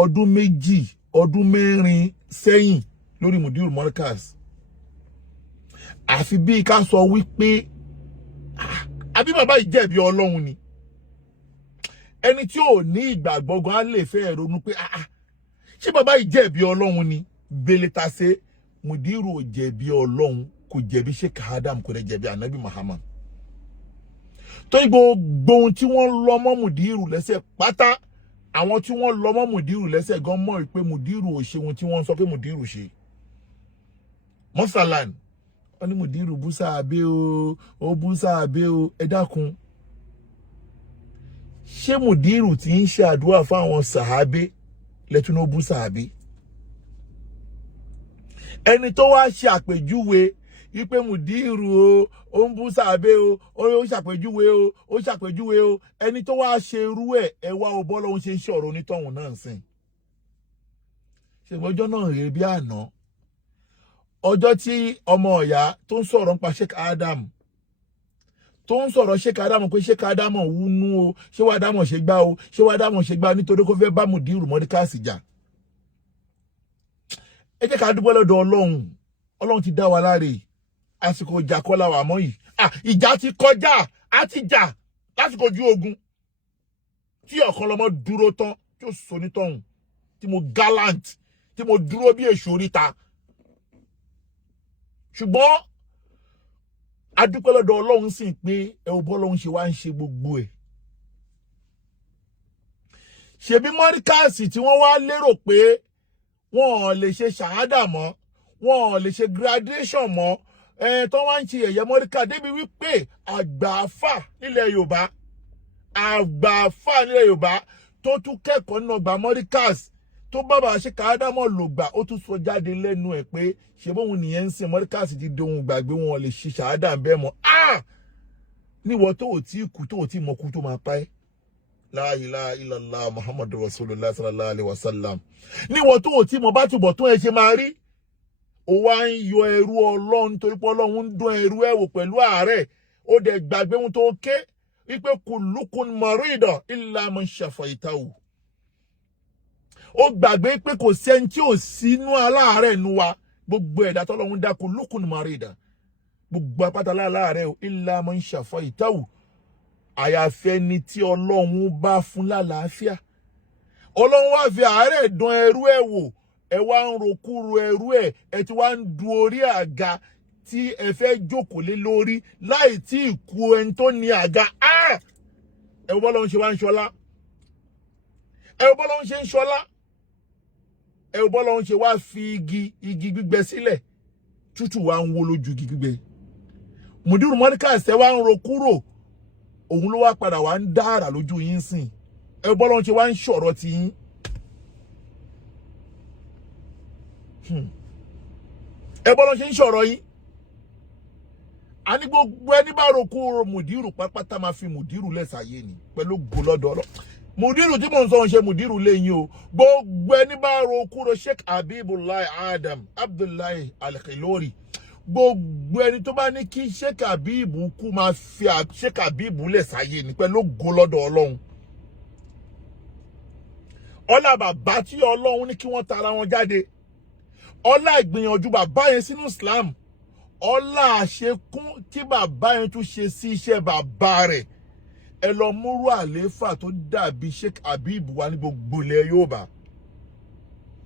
ọdún 2, ọdún 4 sẹ́yìn lórí Mudiru Marikaz. Àfi bí ká sọ wípé àbí bàbá yìí jẹ̀bi Ọlọ́run ni. Ẹni tí ò ní ìgbàgbọ́ gan á lè fẹ́ ronú pé ṣé bàbá yìí jẹ̀bi Ọlọ́run ni? Bele ta ṣe Mudiru ò jẹ̀bi Ọlọ́run, kò jẹ̀bi Sheikh Adam, kò dẹ̀ jẹ̀bi Ànábì Muhammad. Torí gbogbo ohun tí wọ́n lọ mọ́ Mudiru lẹ́sẹ̀ pátá, àwọn tí wọ́n lọ mọ́ Mudiru lẹ́sẹ̀ gan mọ̀ pé Mudiru ò ṣe ohun tí wọ́n sọ pé Mudiru ṣe. Mọ́sálàn wọ́n ní Mudiru bú sàábé o, ó bú sàábé o. Ẹ dákun, ṣé Mudiru tí ń ṣe àdúrà fún àwọn sàábé lẹ́tún ó bú sàábé? Ẹni tó wá ṣe àpèjúwe wípé Mudiru ó ń bú sàábé o, ó ṣàpèjúwe o, ó ṣàpèjúwe o. Ẹni tó wá ṣe irú ẹ wá o bọ́ lọ́hún ṣe ń ṣọ̀rọ̀ onítọ̀hún náà sìn. Ṣègbọ́n ọjọ́ náà rèé bí àná. Ọjọ́ tí ọmọ ọ̀yá tó ń sọ̀rọ̀ nípa Sheikh Adam, tó ń sọ̀rọ̀ Sheikh Adam pé Sheikh Adam wúnú o, ṣé wàá dámọ̀ ṣe gbá o, ṣé wàá dámọ̀ ṣe gbá nítorí kó fẹ́ bá Mudiru Marikaz jà. Ẹ jẹ́ ká dúpẹ́ lọ́dọ̀ Ọlọ́run. Ọlọ́run ti dá wa láre. Àsìkò ìjà kọ́ la wà mọ́ yìí. Ìjà ti kọjá, á ti jà lásìkò ojú ogun. Tí ọ̀kan lọ́mọ dúró tán, tí ó sọ nítọ̀hún, tí mo gallant, tí mo dúró bí èṣù oríta. Ṣùgbọ́n a dúpẹ́ lọ́dọ̀ Ọlọ́run sì pé ẹ ò bọ́ Ọlọ́run ṣe wá ń ṣe gbogbo ẹ̀. Ṣebí Marikaz tí wọ́n wá lérò pé wọn ò lè ṣe ṣàhádà mọ́, wọn ò lè ṣe graduation mọ́, tó wá ń ṣe ẹ̀yẹ Marikaz débi wípé àgbààfà nílẹ̀ Yorùbá tó tún kẹ́kọ̀ọ́ nínú ọgbà Marikaz tó bàbá Sheikh Adam lò gbà, ó tún sọ jáde lẹ́nu ẹ̀ pé ṣe bóun nìyẹn ń sìn Marikaz ti dohun gbàgbé, wọn ò lè ṣe ṣàhádà bẹ́ẹ̀ mọ́. Níwọ̀ tó ò tí kú, tó ò tí mọ̀kú tó máa pa ẹ́. la ilaha illallah muhammadu rasulullah sallallahu alaihi wasallam níwọ̀n tó ò tí mo bá túbọ̀ tún ẹ ṣe máa rí ó wá ń yọ ẹrú Ọlọ́run torí pé Ọlọ́run ń dán ẹrú ẹ̀ wò pẹ̀lú àárẹ̀ ó dẹ̀ gbàgbé ohun tó ké wípé kullukum marida illa man shafaitahu ó gbàgbé pé kò sẹ́ni tí ò sínú aláàárẹ̀ nu wa gbogbo ẹ̀dá tọ́lọ́run dá kullukum marida gbogbo apáta láàárẹ̀ illa man shafaitahu àyàfi ẹni tí Ọlọ́run bá fún lálàáfíà Ọlọ́run wá fi àárẹ̀ dán ẹrú ẹ̀ wò ẹ wá ń rokúro ẹrú ẹ ti wá ń du orí àga tí ẹ fẹ́ jókòó lé lórí láì tí ì kú ẹni tó ní àga ẹ wọ́n lọ́n ṣe wá ń ṣọlá ẹ wọ́n lọ́n ṣe ń ṣọlá ẹ wọ́n lọ́n ṣe wá fi igi gbígbẹ sílẹ̀ tútù wá ń wó lójú igi gbígbẹ mùdírù Marikaz ẹ wá ń rokúrò òun ló wá padà wá ń dára lójú yín sìn ẹ wọ́n lọ́n ṣe wá ń ṣọ̀rọ̀ ti yín. Ẹ bọ́lọ́ ṣe ń ṣọ̀rọ̀ yín a ní gbogbo ẹni bá roku mùdírù pápátá máa fi mùdírù lẹ́sàáyé ni pẹ̀lú gòlọ́dọ̀ mùdírù tí mò ń sọ ń ṣe mùdírù lẹ́yìn o gbogbo ẹni bá roku Sheikh Habibullah Adam Abdullahi Al-Khilori gbogbo ẹni tó bá ní kí Sheikh Habib kú máa fi Sheikh Habib lẹ́sàáyé ni pẹ̀lú gòlọ́dọ̀ Ọlọ́run ọlá bàbá tí Ọlọ́run ní kí wọ́n tara wọn jáde ọlá ìgbìyànjú bàbá yẹn sínú Islam ọlá àṣekún tí bàbá yẹn tún ṣe sí iṣẹ́ bàbá rẹ̀ ẹ lọ múrú àléfà tó dàbí Sheikh Habib wà ní gbogbo ilẹ̀ Yorùbá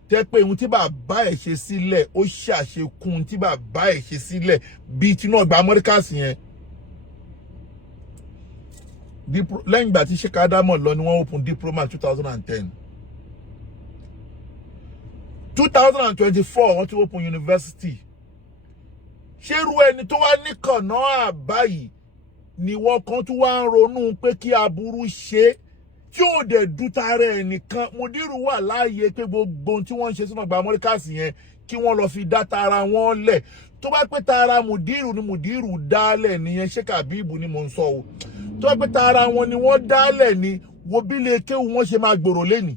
tẹ́ pé ohun tí bàbá ẹ̀ ṣe sílẹ̀ ó ṣàṣekún tí bàbá ẹ̀ ṣe sílẹ̀ bíi tinú ọgbà Marikaz yẹn lẹ́yìn ìgbà tí Sheikh Adamu lọ ni wọ́n open diploma 2010 2024 wọ́n ti open university ṣerú ẹni tó wá ní kànáà àbáyìí ni wọ́n kan tún wá ń ronú pé kí aburú ṣe tí ó dẹ̀ dútàrẹ ẹnìkan mùdírù wà láàyè pé gbogbo ohun tí wọ́n ń ṣe sínú ọgbà Marikaz yẹn kí wọ́n lọ fi dá tara wọn lẹ̀ tó bá pé tara mùdírù ni mùdírù dálẹ̀ nìyẹn Sheikh Habib ni mò ń sọ o tó bá pé tara wọn ni wọ́n dálẹ̀ ni wo bí lè kéwù wọ́n ṣe máa gbòòrò lẹ́nìí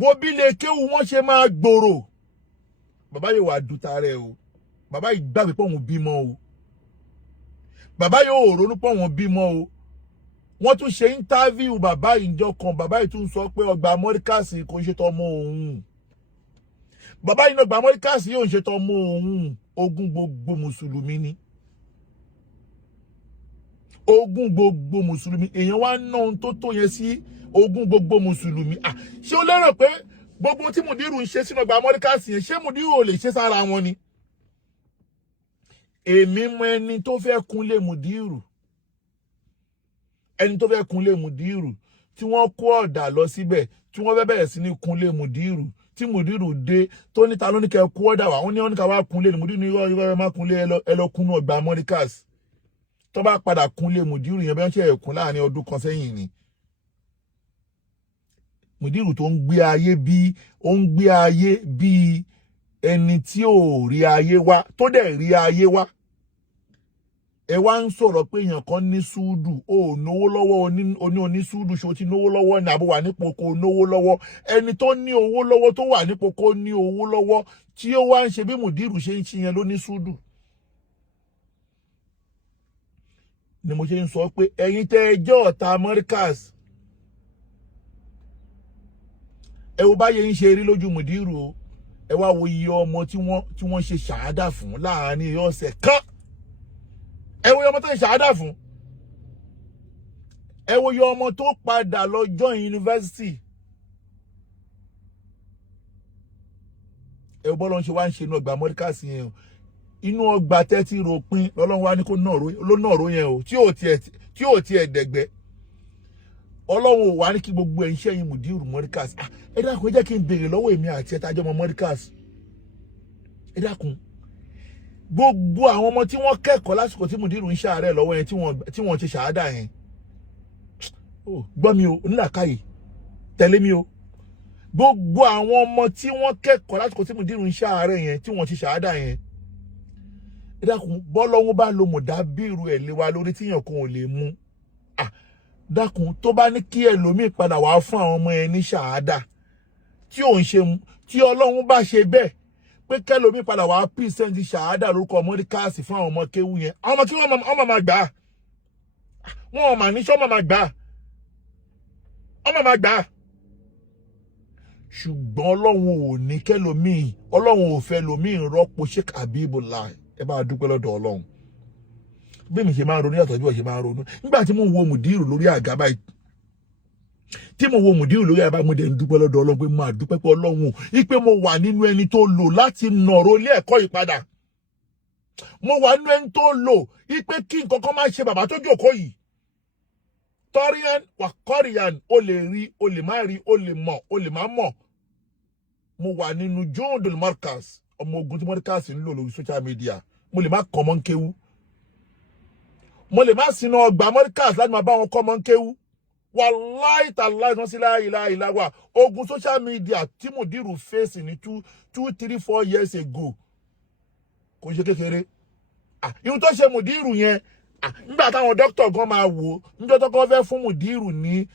wo bí lè kéwù wọ́n ṣe máa gbòòrò bàbá yóò wá dútàrẹ o bàbá yìí gbàgbé pé òun bímọ o bàbá yóò ronú pé òun bímọ o wọ́n tún ṣe interview bàbá yìí njọ́ kan bàbá yìí tún sọ pé ọgbà Marikaz kò ṣe tọmọ òun bàbá yìí náà ọgbà Marikaz yóò ṣe tọmọ òun ogún gbogbo mùsùlùmí ni ogún gbogbo mùsùlùmí èèyàn wá ná ohun tó yẹn sí ogún gbogbo mùsùlùmí ṣé ó lérò pé gbogbo tí mùdírù ń ṣe sínú ọgbà Marikaz yẹn ṣé mùdírù ò lè ṣe sára wọn ni èmi mọ ẹni tó fẹ́ kunlé mùdírù ẹni tó fẹ́ kunlé mùdírù tí wọ́n kó ọ̀dà lọ síbẹ̀ tí wọ́n fẹ́ bẹ̀rẹ̀ sí ní kunlé mùdírù tí mùdírù dé tó níta ló ní kẹ́ kó ọ̀dà wá wọ́n ní ká wá kunlé ní mùdírù ní irọ́ má kunlé ẹ lọ kúnú ọgbà Marikaz tó bá padà kunlé mùdírù yẹn bẹ́ẹ̀ ṣe ẹ̀kún láàrin ọdún kan sẹ́yìn ni mùdírù tó ń gbé ayé bí ẹni tí ò rí ayé wá tó dẹ̀ rí ayé wá ẹ wá ń sọ̀rọ̀ pé èèyàn kan ní súúdù ó náwó lọ́wọ́ oní súúdù ṣó ti náwó lọ́wọ́ ní àbò wà nípò kó náwó lọ́wọ́ ẹni tó ní owó lọ́wọ́ tó wà nípò kó ní owó lọ́wọ́ tí ó wá ń ṣe bí mùdírù ṣe ń ṣe yẹn ló ní súúdù ni mo ṣe ń sọ pé ẹ̀yin tẹ́ ẹ jẹ́ ọ̀tá Marikaz ẹ wo báyé ń ṣe rí lójú mùdírù o ẹ wá wo iye ọmọ tí wọ́n ṣe ṣàádà fún láàárín ọ̀sẹ̀ kan ẹ wo iye ọmọ tó ṣe ṣàádà fún ẹ wo iye ọmọ tó padà lọ join yunifásitì ẹ bọ́ lọ́n ṣe wá ń ṣe inú ọgbà Marikaz yẹn o inú ọgbà tẹ́tí ròpin lọ́lọ́run wá ní kó náà ro yẹn o tí ò tiẹ̀ dẹ̀gbẹ́ Ọlọ́run ò wá ní kí gbogbo ẹ̀ ń ṣẹ́yìn mùdírù Marikaz ẹ dákun ẹ jẹ́ kí n béèrè lọ́wọ́ èmi àti ẹ̀ tájọ́ ọmọ Marikaz ẹ dákun gbogbo àwọn ọmọ tí wọ́n kẹ́kọ̀ọ́ lásìkò tí mùdírù ń ṣàárẹ̀ lọ́wọ́ yẹn tí wọ́n ti ṣàádà yẹn gbọ́ mi o onílàkàyè tẹ̀lé mi o gbogbo àwọn ọmọ tí wọ́n kẹ́kọ̀ọ́ lásìkò tí mùdírù ń ṣàárẹ̀ yẹn tí wọ́n ti ṣàádà yẹn dákun bọ́lọ́hún bá lo mùdábìrù ẹ̀ lé wa lórí tíyàn kan ò lè mú dákun tó bá ní kí ẹlòmíì padà wá fún àwọn ọmọ ẹ ní ṣàhádà tí ò ń ṣe mu tí Ọlọ́run bá ṣe bẹ́ẹ̀ pé kẹlòmíì padà wá pírísẹ́ǹtì ṣàhádà lórúkọ Marikaz fún àwọn ọmọ kéwú yẹn àwọn ọmọ kí wọ́n máa gbà á wọn ò mà ní sọ́ máa gbà á ọmọ máa gbà á ṣùgbọ́n Ọlọ́run ò ní kẹlòmíì Ọlọ́run ò fẹ́ lòmíì rọ́pò Sheikh Habibullah ẹ bá dúpẹ́ lọ́dọ̀ Ọlọ́run bí mi ṣe máa ronú yàtọ̀ bí wọ́n ṣe máa ronú nígbà tí mo wo mùdírù lórí àga báyìí mo dẹ̀ ń dúpẹ́ lọ́dọ̀ Ọlọ́run pé máa dúpẹ́ pé Ọlọ́run ipe mo wà nínú ẹni tó lò láti nọ̀rọ̀ ilé ẹ̀kọ́ yìí padà mo wà nínú ẹni tó lò ipe kí nǹkan kan máa ṣe bàbá tó jókòó yìí tọ́ríyàn wà kọ́ríyàn o lè rí o lè má rí o lè mọ̀ o lè má mọ̀ mo wà nínú jundul Marikaz ọmọ ogun tí Marikaz ń lò lórí social media mo lè má kọ́ mọ́ ń kéwú mo lè má sínú ọgbà Marikaz láti máa bá wọn kọ́ mọ́ ń kéwú wàláì tàláì tán sí láìláìláwà ogun social media tí mùdírù fèsì ní 2, 3, 4 years ago kò ṣe kékeré ihun tó ṣe mùdírù yẹn nígbà táwọn dókítà gan máa wò níjọ́ tó kọ́ fẹ́ fún mùdírù ní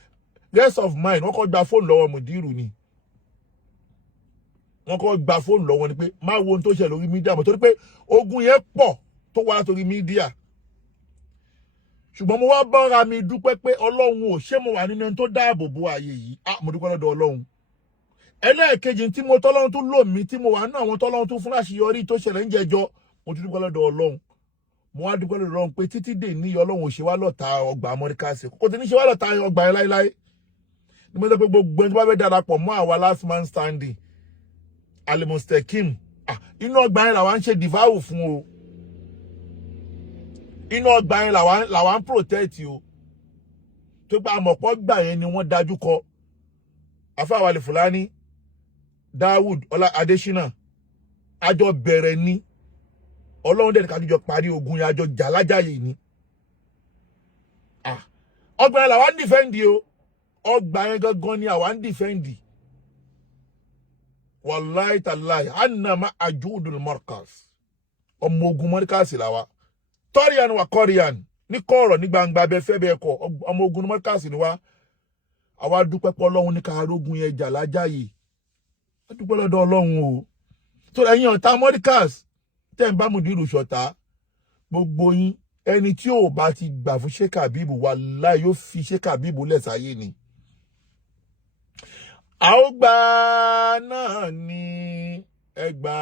rest of mind wọ́n kọ́ gba fóònù lọ́wọ́ mùdírù ni wọ́n kọ́ gba fóònù lọ́wọ́ ni pé má wo ohun tó ṣe lórí mídíà mọ́ torí pé ogun yẹn pọ̀ tó wá látòrí mídíà ṣùgbọ́n mo wá bára mi dúpẹ́ pé Ọlọ́run ò ṣé mo wà nínú ẹni tó dáàbò bo ààyè yìí mo dúpẹ́ lọ́dọ̀ Ọlọ́run ẹlẹ́ẹ̀kejì tí mo tọ́lọ́run tún lò mí tí mo wà nínú àwọn tọ́lọ́run tún fún àṣeyọrí tó ṣẹlẹ̀ ń jẹjọ́ mo tún dúpẹ́ lọ́dọ̀ Ọlọ́run mo wá dúpẹ́ lọ́dọ̀ Ọlọ́run pé títí dè ní Ọlọ́run ò ṣe wá lọ́ta ọgbà Marikaz kò tí ní ṣe wá lọ́ta ọgbà yẹn láíláí ní mo sọ pé gbogbo ẹni tó bá fẹ́ darapọ̀ mọ́ àwa last man standing alimustekim inú ọgbà yẹn làwa ń ṣe dìváwù fún o inú ọgbà yẹn làwa ń protect o tó gba àmọ̀pọ̀ gbà yẹn ni wọ́n dájú kọ afáwalẹ̀ Fúlàní Dawud Ọlá Adésínà àjọ bẹ̀rẹ̀ ní Ọlọ́run dẹ̀ kájọ parí ogun yẹn àjọ jàlájàyè ni ọgbà yẹn làwa ń dìfẹ́ǹdì o ọgbà yẹn gangan ni àwa ń dìfẹ́ǹdì wàláì tàláì ànàmà àjùdùl Marikaz ọmọ ogun Marikaz làwa tọ́ríyàn wà kọ́ríyàn ní kọ̀ọ̀rọ̀ ní gbangba abẹ́ fẹ́ bẹ́ẹ̀ kọ́ ọmọ ogun Marikaz ni wá àwa dúpẹ́ pé Ọlọ́run ní kárógun yẹn jà lájàyè a dúpẹ́ lọ́dọ̀ Ọlọ́run o tó ẹ̀yin ọ̀tá Marikaz tẹ́ ń bá mùdírù ṣọ̀tá gbogbo yín ẹni tí ò bá ti gbà fún Sheikh Habibu wàláhì yóò fi Sheikh Habibu lẹ́sàáyé ni a ó gbà náà ni ẹgbà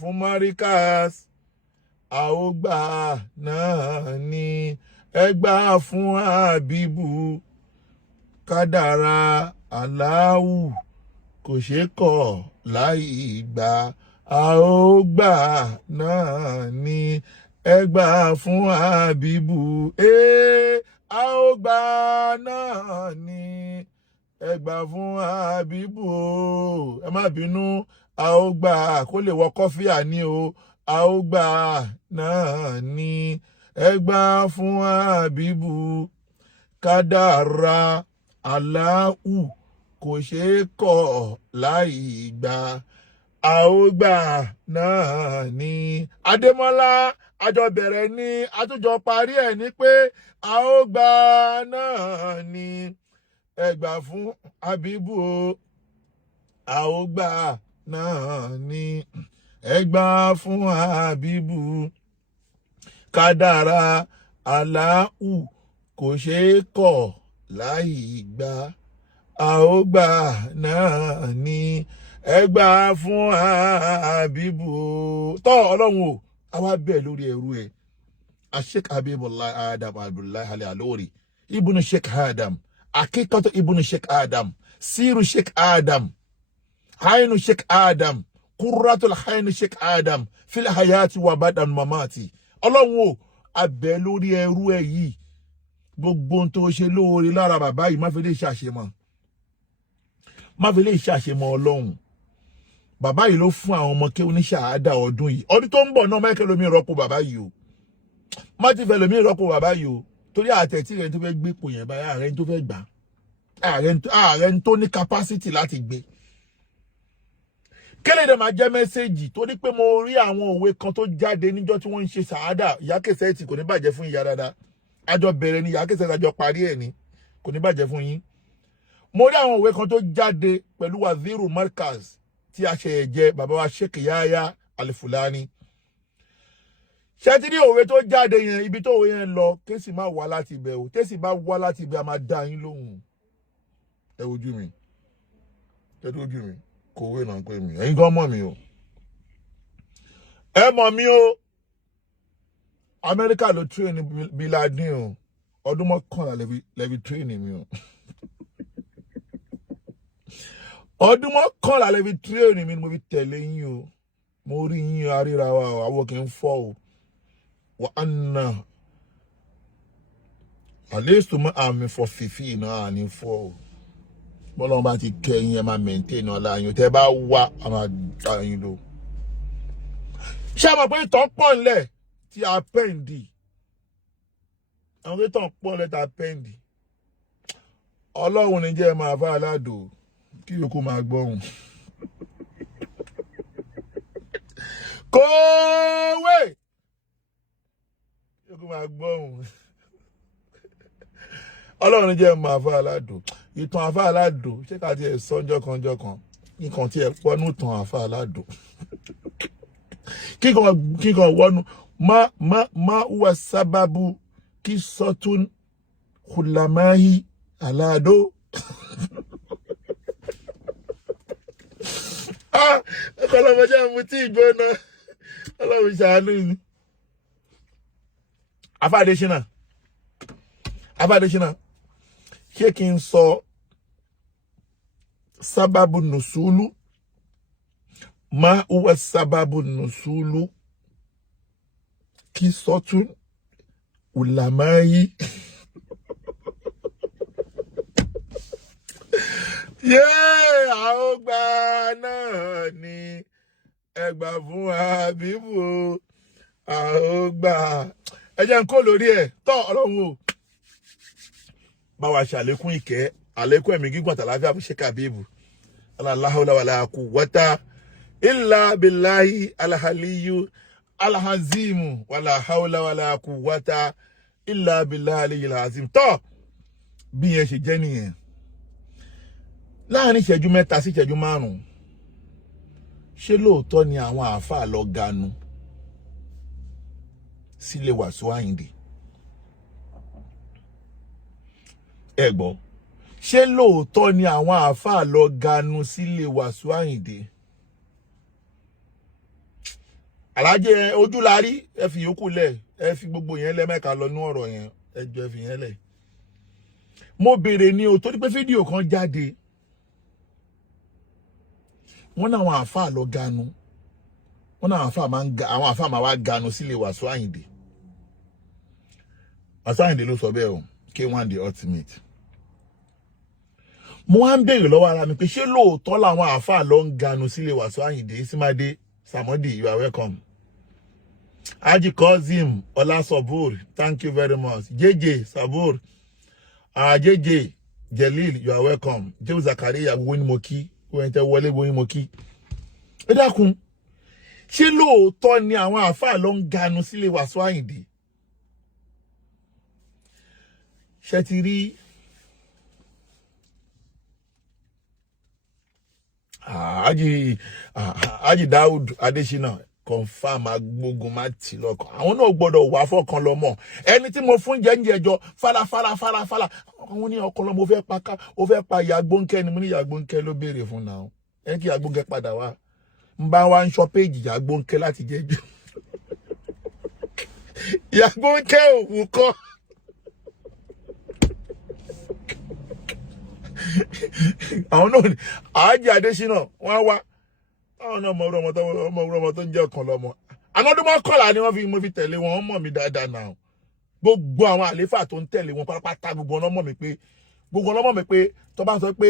fún Marikaz a ó gbà náà ni ẹgbà fún Habibu kádàrá Allahu kò ṣe kọ̀ láì gbà a ó gbà náà ni ẹgbà fún Habibu a ó gbà náà ni ẹgbà fún Habibu ẹ má bínú a ó gbà kó lè wọ kọfí àní o a ó gbà náà ni ẹgbà fún Habibu kádàrá Allahu kò ṣe kọ̀ láì gbà a ó gbà náà ni Adémọ́lá àjọ bẹ̀rẹ̀ ní àtújọ parí ẹ̀ ní pé a ó gbà náà ni ẹgbà fún Habibu o a ó gbà náà ni ẹgbà fún Habibu kádàrá Allahu kò ṣe kọ̀ láì gbà a ó gbà náà ni ẹgbà fún Habibu o tọ́ Ọlọ́run o àwa bẹ̀ lórí ẹrú ẹ̀ Sheikh Habibullah Adam Abdullahi Al-Alori ibùnú Sheikh Adam akíkọ́tọ̀ ibùnú Sheikh Adam síru Sheikh Adam hainu Sheikh Adam kurratul hainu Sheikh Adam fil hayati wa badan mamati Ọlọ́run o abẹ́ lórí ẹrú ẹ̀ yìí gbogbo ohun tó ṣe lóore lára bàbá yìí má fi lè ṣàṣemọ́ Ọlọ́run bàbá yìí ló fún àwọn ọmọ kéwú ní ṣàhádà ọdún yìí ọdún tó ń bọ̀ náà Michael lomi rọ́pò bàbá yìí o má ti fẹ́ lomi rọ́pò bàbá yìí o torí àtẹ̀tí rẹ̀ tó fẹ́ gbé pò yẹn báyìí ààrẹ tó fẹ́ gbà ààrẹ tó ní capacity láti gbé Kele de máa jẹ́ mẹ́sẹ́jì tó ní pé mo rí àwọn òwe kan tó jáde níjọ́ tí wọ́n ń ṣe sàádà ìyá Kẹsẹ́ẹ̀tì kò ní bàjẹ́ fún ìyá dáadáa àjọ bẹ̀rẹ̀ ni ìyá Kẹsẹ́ẹ̀tì àjọ parí ẹ̀ ni kò ní bàjẹ́ fún yín. Mo rí àwọn òwe kan tó jáde pẹ̀lú Waziru Marikaz tí a ṣe ẹ̀jẹ̀ bàbá wa Sheikh Yahyah Al-Fulani. Ṣé ti rí òwe tó jáde yẹn ibi tó òwe yẹn lọ kéèsì máa wá láti ibẹ̀ o kéèsì bá wá láti ibẹ̀ a máa dá yín lóhùn. Ẹ wojú mi ẹ wojú mi kò wé náà pé mi ẹ̀yin gan mọ̀ mi o ẹ mọ̀ mi o Amẹ́ríkà ló train Bin Laden o ọdún mọ́kànlá lẹ́bi train mi o ọdún mọ́kànlá lẹ́bi train mi ni mo fi tẹ̀lé yín o mo rí yín aríra wa o àwọn kì í fọ́ o wà á nà àlẹ́sùn mọ́ àmì fọ́ fìfì náà ní fọ́ o bọ́lọ́run bá ti kẹ́yìn ẹ máa maintain ọ̀la yín tẹ́ bá wá a máa dá yín lò. Ṣé a mọ̀ pé ìtàn pọ̀ ńlẹ̀ tí a pẹ́ǹdì àwọn tó tàn pọ̀ ńlẹ̀ tí a pẹ́ǹdì Ọlọ́run ní jẹ́ máa bá aládùn kí yòókù máa gbọ́hùn. Kówé yòókù máa gbọ́hùn. Ọlọ́run ní jẹ́ máa bá aládùn ìtàn àfà aládùn ṣé ká tiẹ̀ sọ́njọ́ kan nǹkan tí ẹ pọ́nú tàn àfà aládùn kíkan wọnú má wà sábàbù kí sọ́tún kùlàmáhì aládó. Ọlọ́mọdé mú tí ìgbóná Ọlọ́run ṣàánú ni. Àfà Adésínà ṣé kí n sọ sábàbù nùsùlù má wà sábàbù nùsùlù kí sọ́tún ùlàmáyí. Àwọn ọgbà náà ni ẹgbà fún Habibu àwọn ọgbà ẹ jẹ́ n kó lórí ẹ̀ tọ́ Ọlọ́run o bá wa ṣàlékún ìkẹ́ àlékún ẹ̀mí gígùn àtàlàáfíà fún Sheikh Habibu la hawla wala quwwata illa billahi al-aliyyu al-azim wala hawla wala quwwata illa billahi al-azim. Tó bí yẹn ṣe jẹ́ nìyẹn láàrin ìṣẹ́jú 3 sí ìṣẹ́jú 5 ṣé lóòótọ́ ni àwọn àáfàá lọ ganu sílé Wasiu Ayinde ẹ gbọ́ ṣé lóòótọ́ ni àwọn àáfàá lọ ganu sílé Wasiu Ayinde alájẹ ojúlarí ẹ fi yòókù lẹ̀ ẹ fi gbogbo yẹn lẹ́mẹ̀ka lọ nú ọ̀rọ̀ yẹn ẹ jọ ẹ fi yẹn lẹ̀. Mo béèrè ní o torí pé fídíò kan jáde wọ́n náà àwọn àáfàá lọ ganu wọ́n náà àwọn àáfàá máa wá ganu sílé Wasiu Ayinde. Wasiu Ayinde ló sọ bẹ́ẹ̀ o K1 the ultimate. Mo wá ń béèrè lọ́wọ́ ara mi pé ṣé lóòótọ́ làwọn àáfàá lọ ń ganu sílé Wasiu Ayinde. Simade Samodi, you are welcome. Haji Kozim Ola Sabur, thank you very much. JJ Sabur, JJ Jelil, you are welcome. Joe Zakaria Woni Moki, wọ́n tẹ́ wọlé Woni Moki. Ẹ dákun, ṣé lóòótọ́ ni àwọn àáfàá lọ ń ganu sílé Wasiu Ayinde? Ṣé ti rí Haji Daud Adesina confirm agbógun má tì lọ́kàn àwọn náà gbọ́dọ̀ wà fọ́kàn lọ́mọ ẹni tí mo fún jẹ́njẹ́jọ fala àwọn ní ọkọ lọ́mọ ó fẹ́ pa Yagbónkẹ́ ni mo ní Yagbónkẹ́ ló béèrè fún náà ẹni kí Yagbónkẹ́ padà wá ń bá wá ń ṣọ́ péjì Yagbónkẹ́ láti jẹ́jọ́ Yagbónkẹ́ òun kọ́ àwọn náà ni Haji Adesina wọ́n wá àwọn náà ọmọ tó ń jẹ́ ọ̀kan lọ́mọ anọ́dún mọ́kànlá ni mo fi tẹ̀lé wọn wọ́n mọ̀ mí dáadáa náà gbogbo àwọn àléfà tó ń tẹ̀lé wọn pátápátá gbogbo ọ̀nà mọ̀ mí pé tó bá sọ pé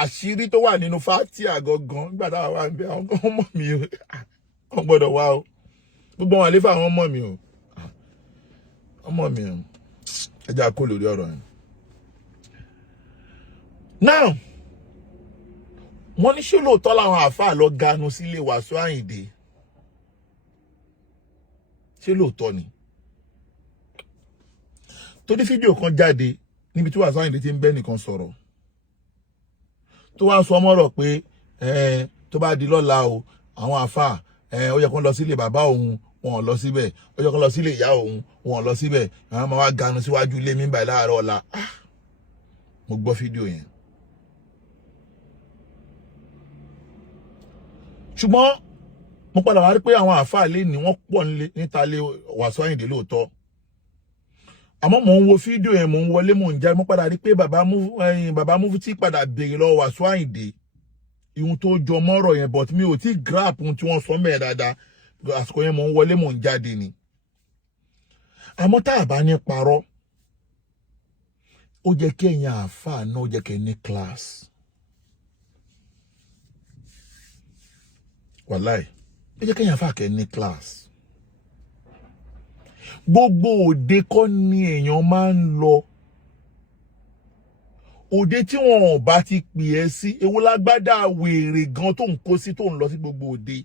àṣírí tó wà nínú Fátíà gangan nígbà táwa wà ń bẹ àwọn kan mọ̀ mí o wọ́n gbọ́dọ̀ wá o gbogbo àwọn àléfà wọn mọ̀ mí o wọ́n mọ̀ mí o ẹ jẹ́ kó lórí ọ̀rọ̀ yẹn. Now wọ́n ní ṣé lóòótọ́ làwọn àáfàá lọ ganu sílé Wasiu Ayinde ṣé lóòótọ́ ni tó ní fídíò kan jáde níbi tí Wasiu Ayinde ti ń bẹ́ nìkan sọ̀rọ̀ tó wá sọ mọ́rọ̀ pé tó bá di lọ́la o àwọn àáfàá ó yẹ kó lọ sílé bàbá òun wọn ò lọ síbẹ̀ ó yẹ kó lọ sílé ìyá òun wọn ò lọ síbẹ̀ àwọn máa wá ganu síwájú ilé mi báyìí láàárọ̀ ọ̀la mo gbọ́ fídíò yẹn ṣùgbọ́n mo padà wá rí pé àwọn àáfàá lé ní wọ́n pọ̀ níta lé Wasiu Ayinde lóòótọ́ àmọ́ mò ń wo fídíò yẹn mò ń wọlé mò ń jáde mo padà rí pé bàbá Mufti padà béèrè lọ́wọ́ Wasiu Ayinde ihun tó jọ mọ́rọ̀ yẹn but mi ò tí grab ohun tí wọ́n sọ mẹ́ẹ̀ dáadáa àsìkò yẹn mò ń wọlé mò ń jáde ni àmọ́ tá a bá ní parọ́ ó jẹ́ kí ẹ̀yin àáfàá náà ó jẹ́ kí ẹ ní class wàláì ó jẹ́ kí ẹ̀yin àáfàá kẹ́ ní class gbogbo òde kọ́ ni èèyàn máa ń lọ òde tí wọn ò bá ti pè ẹ́ sí ewu lágbádá wèrè gan tó ń kó sí tó ń lọ sí gbogbo òde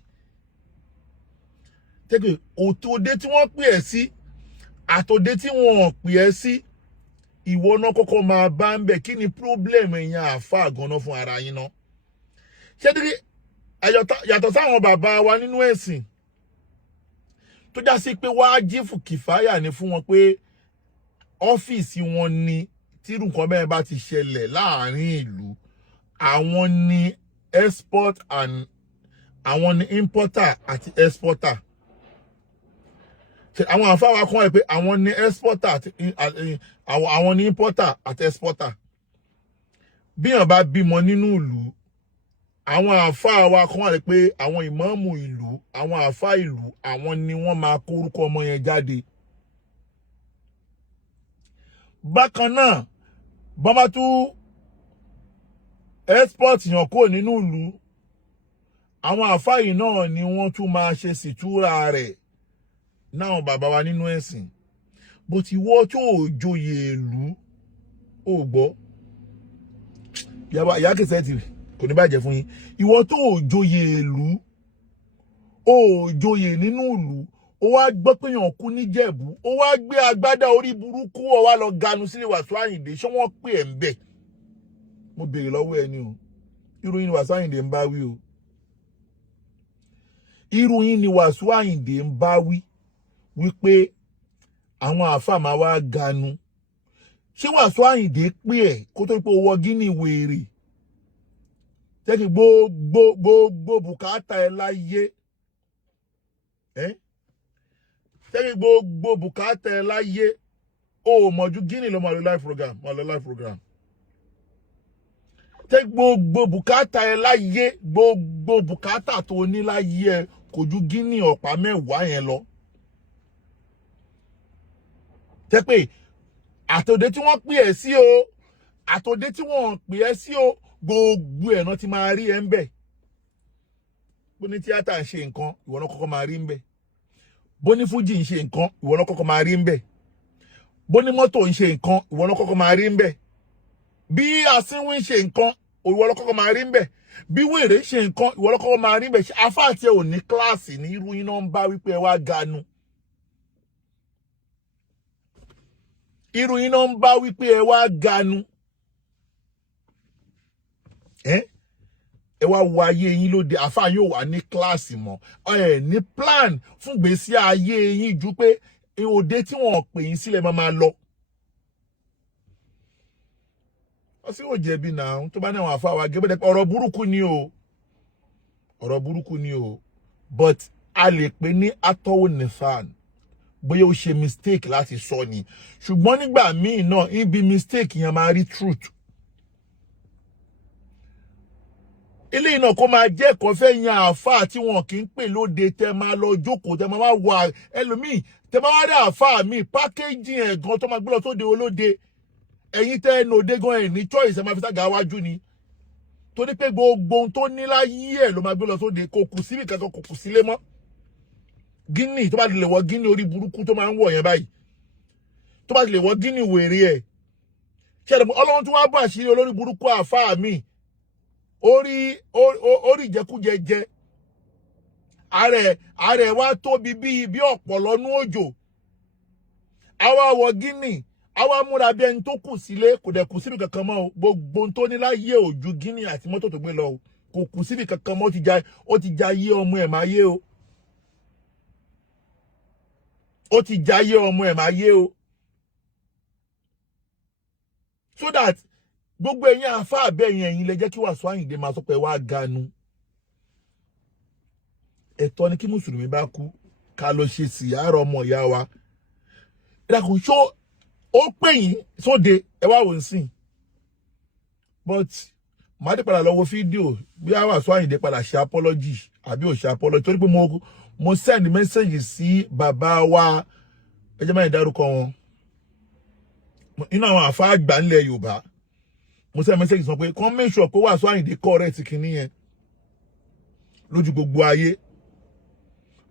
tẹ́gbẹ̀ òde tí wọ́n pè ẹ́ sí àtòde tí wọn ò pè ẹ́ sí ìwọ náà kọ́kọ́ máa bá ń bẹ̀ kí ni problem èèyàn àáfàá gan-an fún ara yín náà ṣé dídí yàtọ̀ sáwọn bàbá wa nínú ẹ̀sìn tó já sí pé wájífù kìfáyà ni fún wọn pé ọ́fíìsì wọn ni tírù nǹkan bẹ́ẹ̀ bá ti ṣẹlẹ̀ láàrin ìlú àwọn ni export and àwọn ni importer àti exporter àwọn àfáà wa kàn wá pé àwọn ni exporter àti àwọn ni importer àti exporter bí yàn bá bímọ nínú ìlú àwọn àfáà wa kàn wá pé àwọn ìmáàmù ìlú àwọn àfáà ìlú àwọn ni wọ́n máa kó orúkọ ọmọ yẹn jáde bákan náà bọ́n bá tún export yàn kó nínú ìlú àwọn àfáà yìí náà ni wọ́n tún máa ṣe sìtúrà rẹ̀ náà bàbá wa nínú ẹ̀sìn bó ti wọ́ tó joyè ìlú ó gbọ́ ìyá kẹsẹ̀ ti kò ní bàjẹ́ fún yín ìwọ tó joyè ìlú ó joyè nínú ìlú ó wá gbọ́ pé yàn kú níjẹ̀bú ó wá gbé agbádá orí burúkú ó wá lọ ganu sílé Wasiu Ayinde ṣé wọ́n pè ẹ̀ ń bẹ̀ mo béèrè lọ́wọ́ ẹni o irú yín ni Wasiu Ayinde ń bá wí o irú yín ni Wasiu Ayinde ń bá wí wípé àwọn àáfàá máa wá ganu ṣé Wasiu Ayinde pè ẹ́ kó tó pé owó gíní wèrè tẹ́kì gbogbo bùkátà ẹ láyé tẹ́kì gbogbo bùkátà ẹ láyé ó mọ̀jú gíní ló máa lọ live program tẹ́kì gbogbo bùkátà ẹ láyé gbogbo bùkátà tó ní láyé ẹ kò ju gíní ọ̀pá mẹ́wàá yẹn lọ tẹ́ pé àtòdé tí wọ́n pè ẹ́ sí o àtòdé tí wọ́n pè ẹ́ sí o gbogbo ẹ̀ náà ti máa rí ẹ ń bẹ̀ bó ní tíátà ń ṣe nǹkan ìwọ náà kọ́kọ́ máa rí ń bẹ̀ bó ní fújì ń ṣe nǹkan ìwọ náà kọ́kọ́ máa rí ń bẹ̀ bó ní mọ́tò ń ṣe nǹkan ìwọ náà kọ́kọ́ máa rí ń bẹ̀ bí asínwín ń ṣe nǹkan ìwọ náà kọ́kọ́ máa rí ń bẹ̀ bí wèrè ń ṣe nǹkan ìwọ náà kọ́kọ́ máa rí ń bẹ̀ afá àti ẹ̀ ò ní kíláàsì ní irú yín náà ń bá wípé ẹ wá ganu irú yín náà ń bá wípé ẹ wá ganu ẹ wá wo ayé yín lóde àfáà yóò wà ní kíláàsì mọ́ ẹ ní plan fún gbèsè ayé yín ju pé òde tí wọ́n pè yín sílẹ̀ máa lọ ó sì ò jẹ̀bi náà tó bá ní àwọn àfáà wa gẹ́gẹ́ ọ̀rọ̀ burúkú ni o but a lè pè ní atọ́wò nìfàn bóyá ó ṣe mistake láti sọ ni ṣùgbọ́n nígbà míì náà ibi mistake yẹn máa rí truth ilé iná kó máa jẹ́ ẹ̀kọ́ fẹ́ yan àáfàá tí wọn kì í pè lóde tẹ máa lọ jókòó tẹ máa wà ẹlòmíì tẹ máa wá rí àáfàá mi pákéjì ẹ̀ gan tó máa gbé lọ sóde olóde ẹ̀yin tẹ́ ẹnu òde gan ẹ̀ ní choice ẹ̀ máa fi sága wájú ni torí pé gbogbo ohun tó ní láyé ẹ̀ ló máa gbé lọ sóde kò kù síbi kankan kò kù sílé mọ́ gíní tó bá ti lè wọ gíní orí burúkú tó máa ń wọ̀ yẹn báyìí tó bá ti lè wọ gíní wèrè ẹ̀ ṣe ọlọ́run tó wá bọ̀ àṣírí olórí burúkú àáfàá mi orí ìjẹkújẹ jẹ ààrẹ wa tóbi bí ọ̀pọ̀lọ́ nú òjò àwa wọ Guinea àwa múra bí ẹni tó kù sílé kò dẹ̀ kù síbi kankan mọ́ o gbogbo tó ní láyé ojú Guinea àti mọ́tò tó gbé lọ o kò kù síbi kankan mọ́ ó ti já yé ọmọ ẹ̀ máa yé o ó ti já yé ọmọ ẹ̀ máa yé o so that gbogbo ẹ̀yin àfáà bẹ́ẹ̀ yẹn lè jẹ́ kí Wasiu Ayinde máa sọ pé wá ganu ẹ̀tọ́ ni kí mùsùlùmí bá kú ká lọ ṣe síyàrá ọmọ ìyá wa ìdàkùn ṣó ó pè yín sóde ẹ wá wò ń sìn but màá dé padà lọ wo fídíò bí Wasiu Ayinde padà ṣe apology àbí ò ṣe apology torí pé mo send message sí bàbá wa ẹ jẹ́ máa ń dárúkọ wọn inú àwọn àfáà àgbà ńlẹ̀ Yorùbá mo send message sọ pé kàn make sure pé Wasiu Ayinde correct kìíní yẹn lójú gbogbo ayé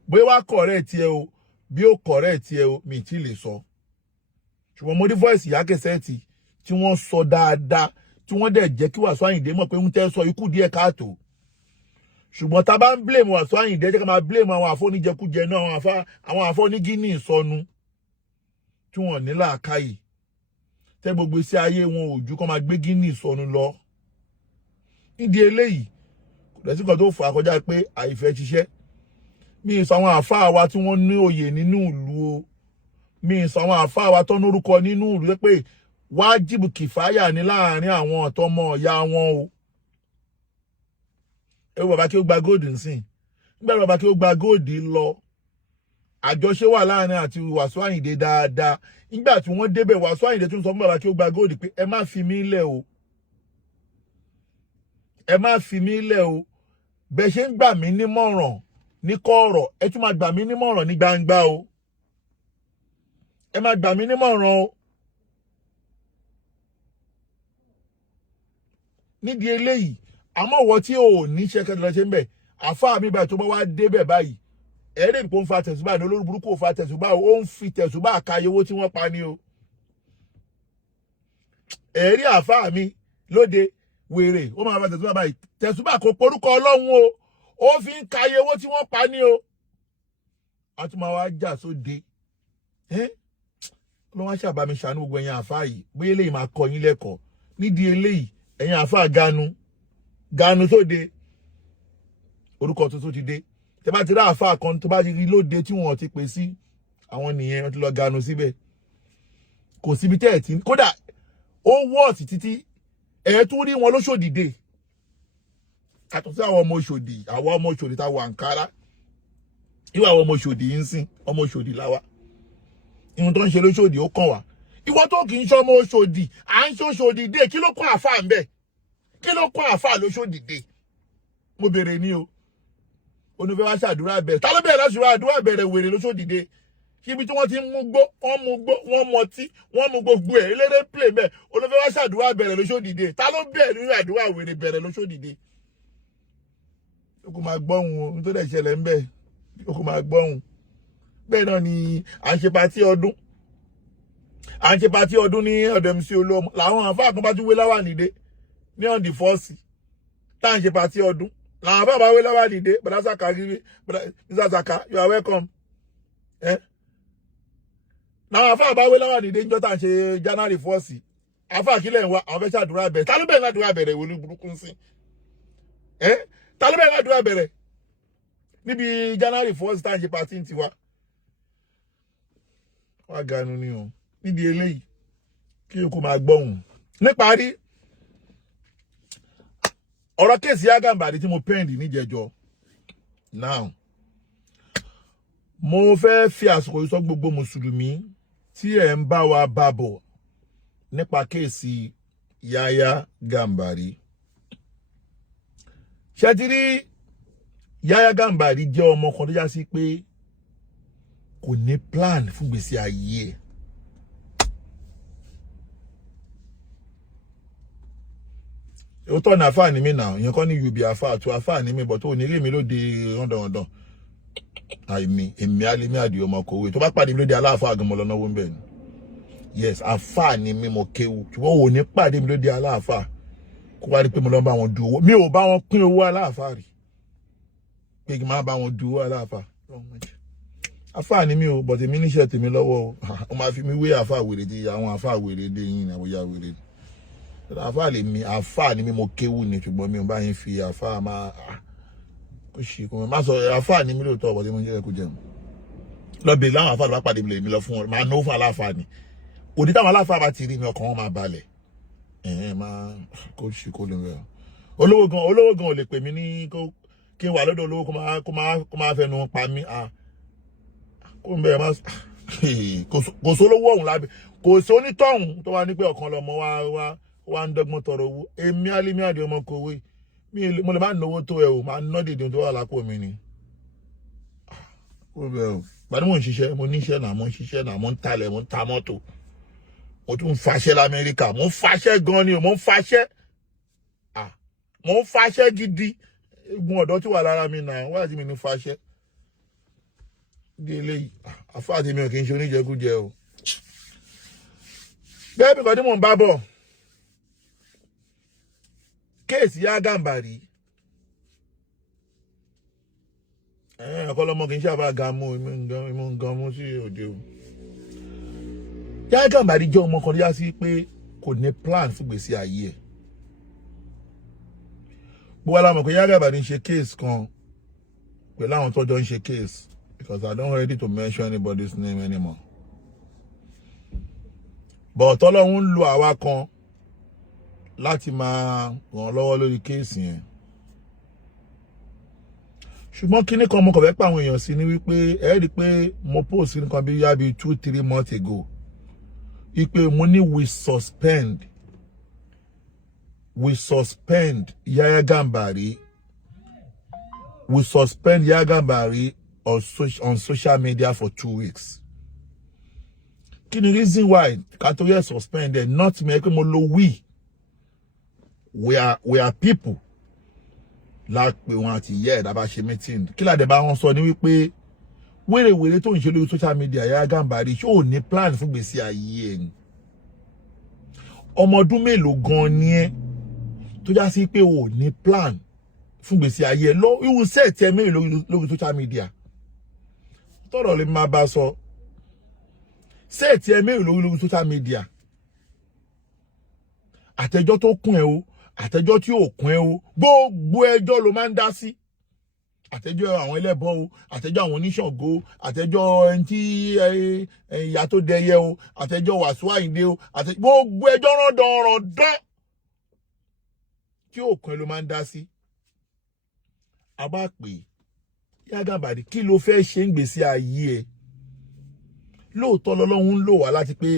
bóyá wá correct ẹ o bí ó correct ẹ o mi ti lè sọ ṣùgbọ́n mo rí voice Yahyah Kẹsẹ́ẹ̀tì tí wọ́n sọ dáadáa tí wọ́n dẹ̀ jẹ́ kí Wasiu Ayinde mọ̀ pé ń tẹ́ sọ ikú díẹ̀ káàtó ṣùgbọ́n tá bá ń blame Wasiu Ayinde jẹ́ ká máa blame àwọn àfọ́níjẹkújẹ náà àwọn àfọ́nígínì ìsọnù tí wọ́n ní làákàyè tẹ́ gbogbo iṣẹ́ ayé wọn ò ju kó máa gbé gíní ìsọnù lọ nídìí eléyìí kò dẹ̀ sí kan tó fà á kọjá pé àìfẹ́ ṣiṣẹ́ mi sọ àwọn àfáà wa tí wọ́n ní òye nínú ìlú o mi sọ àwọn àfáà wa tó nórúkọ nínú ìlú pé wájìbù kìfáyà ní láàrin àwọn ọ̀tọ́mọ ọ̀yá wọn o ewu bàbá kí ó gba góòdì nsìn nígbà tí bàbá kí ó gba góòdì lọ àjọṣe wà láàrin àti Wasiu Ayinde dáadáa nígbà tí wọ́n débẹ̀ Wasiu Ayinde tún sọ fún bàbá kí ó gba góòdì pé ẹ má fi mí lẹ̀ o ẹ má fi mí lẹ̀ o bẹ́ẹ̀ ṣe ń gbà mí nímọ̀ràn ní kọ̀rọ̀ ẹ tún máa gbà mí nímọ̀ràn ní gbangba o ẹ máa gbà mí nímọ̀ràn o nídìí eléyìí àmọ́ wọ́n tí ò ní ṣe kẹ́tọ́ lọ ṣe ń bẹ̀ àfáà mi báyìí tó bá wá débẹ̀ báyìí ẹ̀rẹ́ nǹkan ń fa tẹ̀sùbá ní olórí burúkú ò fa tẹ̀sùbá ó ń fi tẹ̀sùbá àkàyè owó tí wọ́n pa ni o ẹ̀rí àfáà mi lóde wèrè ó máa fa tẹ̀sùbá báyìí tẹ̀sùbá kò porúkọ Ọlọ́run o ó fi ń kàyè owó tí wọ́n pa ni o a tún máa wá jà sóde ló wá ṣàbámi ṣàánú gbogbo ẹ̀yin àfáà yìí bóyá eléyìí máa kọ́ yín lẹ́kọ̀ọ́ nídìí eléyìí ẹ̀yin àfáà ganu sóde orúkọ tuntun ti dé tẹ́ bá ti rá àfáà kan tó bá ti rí lóde tí wọ́n ti pè sí àwọn nìyẹn wọ́n ti lọ ganu síbẹ̀ kò síbi tẹ́ ẹ̀ tí kódà ó wọ́ọ̀tì títí ẹ̀ tún rí wọn lóṣòdìdè kàtọ́ sí àwọn ọmọ Òṣòdì tá wà Àǹkárá ìwà àwọn ọmọ Òṣòdì yìí ń sìn ọmọ Òṣòdì láwa ìhun tó ń ṣe lóṣòdì ó kàn wá ìwọ tó kì í ṣe ọmọ Òṣòdì à ń ṣe Òṣòdì dé kí ló kọ́ àfáà ń bẹ̀ kí ló kọ́ àfáà lóṣòdì dé mo bèrè ní o onífẹ́ wá ṣàdúrà bẹ̀rẹ̀ ta ló bẹ̀rẹ̀ láti wá àdúrà bẹ̀rẹ̀ wèrè lóṣòdì dé ibi tí wọ́n ti mú gbó wọ́n mọtí wọ́n mú gbogbo ẹ̀ eléré play mẹ́ onífẹ́ wá ṣàdúrà bẹ̀rẹ̀ lóṣòdì dé ta ló bẹ̀rẹ̀ nínú àdúrà wèrè bẹ̀rẹ̀ lóṣòdì dé ó kò máa gbọ́hùn o nítorí ẹ̀ṣẹ̀lẹ̀ ń bẹ̀ ó kò máa gbọ́hùn bẹ́ẹ̀ náà ni à ń ṣe patí ọdún ní ọ̀dọ̀ MC Olúọmọ làwọn àfáà kan bá tún wé láwà nìde ní on the 4th tá à ń ṣe patí ọdún làwọn àfáà bá wé láwà nìde bàdá Saka rírí Mr. Saka you are welcome làwọn àfáà bá wé láwà nìde níjọ́ tá à ń ṣe January 4th àfáà kílẹ̀ ń wá àwọn fẹ́ ṣàdúrà bẹ̀rẹ̀ ta ló bẹ̀rẹ̀ ládùúrà bẹ̀rẹ̀ ìwòlú burúkú ń sìn ta ló bẹ̀rẹ̀ ládùúrà bẹ̀rẹ̀ níbi January 1st tá à ń ṣe patí ń tiwa wá ganu ni o nídìí eléyìí kí o kò máa gbọ́hùn níparí ọ̀rọ̀ kéèsì Agambari tí mo pẹ́ǹdì níjẹjọ now mo fẹ́ fi àsìkò yìí sọ gbogbo mùsùlùmí tí ẹ̀ ń bá wa bá bọ̀ nípa kéèsì Yahyah Gambari ṣé ti rí Yahyah Gambari jẹ́ ọmọ kan tó já sí pé kò ní plan fún gbèsè ayé ẹ̀ ó tọ́nà àfáà ní mi náà ìyẹn kọ́ ní yubi àfáà tó àfáà ní mi bọ̀ tó ní rí mi lóde rọ́ndọ̀rọ̀ndọ̀ èmi alẹ́mí àdìo ọmọ kòwé tó bá pàdé mi lóde aláàfáà gan mo lọ náwó ń bẹ̀ ni yes àfáà ní mi mo kéwu ṣùgbọ́n ò ní pàdé mi lóde aláàfáà kó wá rí pé mo lọ bá wọn du owó mi ò bá wọn pín owó aláàfáà rí pé kí n máa bá wọn du owó aláàfáà àfáà ni mi ò bọ̀tẹ̀ mi níṣẹ́ tèmi lọ́wọ́ o máa fi mi wé àfáà wèrè di àwọn àfáà wèrè dé yín ní àwòyá wèrè àfáà lè mi àfáà ni mi mo kéwù ni ṣùgbọ́n mi ò bá yín fi àfáà máa kó ṣe kó má sọ àfáà ni mi lóòótọ́ bọ̀tẹ̀ mo jẹ́ kó jẹun lọ́bẹ̀ láwọn àfáà ló bá pàdé mi lọ fún wọn máa náwó fún aláàfáà ni òdì táwọn aláàfáà bá ti rí mi ọkàn wọn máa balẹ̀ máa kó ṣe kó lè rẹ̀ olówó gan ò lè pè mí ní kí n wà lọ́dọ̀ olówó kó máa fẹnu pa mí kó ń bẹ̀rẹ̀ máa kò sólówó ọ̀hún lábẹ́ kò sí onítọ̀hún tó wá ní pé ọ̀kan lọ́mọ wá ń dọ́gbọ́n tọrọ owó èmi alimi àdé ọmọ kòwé mo lè má náwó tó ẹ o máa ná dèdè tó wà lápò mi ni gbàdé mò ń ṣiṣẹ́ mo níṣẹ́ náà mo ń ṣiṣẹ́ náà mo ń talẹ̀ mo ń ta mọ́tò mo tún ń faṣẹ́ l'Amẹ́ríkà mo ń faṣẹ́ gan ni o mo ń faṣẹ́ gidi egun ọ̀dọ́ tí wà lára mi náà wáyà tí mi ní faṣẹ́ eléyìí àfáà tí mi ò kì í ṣe oníjẹkújẹ o bẹ́ẹ̀ bí kan tí mò ń bá bọ̀ kéèsì Yahyah Gàmbàrí ọ̀kọ́lọ́mọ kì í ṣàbá gàmú ìmú gàmú sí òde o Yahyah Gàmbàrí jẹ́ ọmọ kan yá sí pé kò ní plan fún gbèsè ayé ẹ̀ gbogbo alámọ̀ pé Yahyah Gàmbàrí ń ṣe kéèsì kan pẹ̀lú àwọn tọ́jọ́ ń ṣe kéèsì because I don't ready to mention anybody's name anymore. But Ọlọ́run ń lo àwa kan láti máa ràn lọ́wọ́ lórí kéèsì yẹn. Ṣùgbọ́n kíní kan mo kàn fẹ́ pa àwọn èèyàn sí ni wípé ẹ rí i pé mo post nǹkan bí yá bí 2-3 months ago. Wípé mo ní we suspend Yahyah Gàmbàrí. We suspend Yahyah Gàmbàrí on social media for 2 weeks. Kí ni reason why Katoye suspended not me pé mo lo we are people like pé wọn àti yẹ da bá ṣe meeting kí la dé bá wọn sọ ní wípé wèrè tó ń ṣe lórí social media Yahyah Gàmbàrí ṣé ò ní plan fún gbèsè ayé ẹ̀ ọmọ ọdún mélòó gan ni ẹ́ tó já sí pé ò ní plan fún gbèsè ayé ẹ̀ lọ ìwù set ẹ mélòó lórí social media tọ́rọ̀ lè máa bá sọ set ẹ mélòó lórí social media àtẹjọ́ tó kún ẹ o àtẹjọ́ tí ò kún ẹ o gbogbo ẹjọ́ ló máa ń dá sí àtẹjọ́ àwọn ẹlẹ́bọ o àtẹjọ́ àwọn oníṣàngó àtẹjọ́ ẹni tí ìyá tó dẹyẹ o àtẹjọ́ Wàsíù Àyìndé o gbogbo ẹjọ́ rán tí ò kún ẹ ló máa ń dá sí a bá pè Yahyah Gàmbàrí kí ló fẹ́ ṣe ń gbèsè ayé ẹ lóòótọ́ lọ́lọ́run ń lò wá láti pé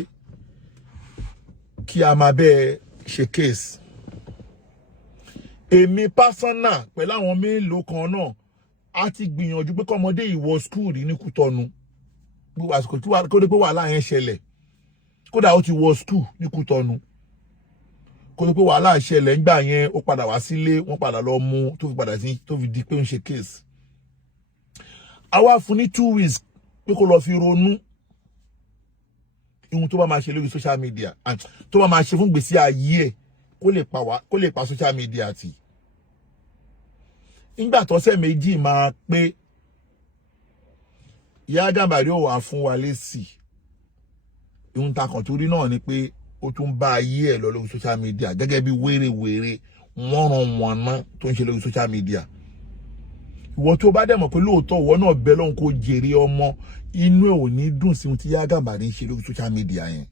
kí a máa bẹ́ẹ̀ ṣe case èmi personal pẹ̀lú àwọn mélòó kan náà a ti gbìyànjú pé kọ́mọdé ìwọ school rí ní Kútọ́nù gbogbo àsìkò tí kó dé pé wàhálà yẹn ṣẹlẹ̀ kódà ó ti wọ school ní Kútọ́nù kó dé pé wàhálà ṣẹlẹ̀ ńgbà yẹn ó padà wá sílé wọ́n padà lọ mú tó fi di pé ń ṣe case àwa fún ní 2 weeks pé kó lọ fi ronú ihun tó bá máa ṣe lórí social media tó bá máa ṣe fún gbèsè ayé ẹ̀ kó lè pa social media tì nígbà tọ́sẹ̀ méjì máa pé Yahyah Gàmbàrí ò wá fún wa lésì ihun ta kàn tó rí náà ni pé ó tún bá ayé ẹ̀ lọ lórí social media gẹ́gẹ́ bí wérewère wọ́nranwọ̀nná tó ń ṣe lórí social media ìwọ tó bá dẹ̀ mọ̀ pé lóòótọ́ ìwọ náà bẹ lọ́hùn kó jèrè ọmọ inú ẹ̀ ò ní dùn sí ohun tí Yahyah Gàmbàrí ń ṣe lórí social media yẹn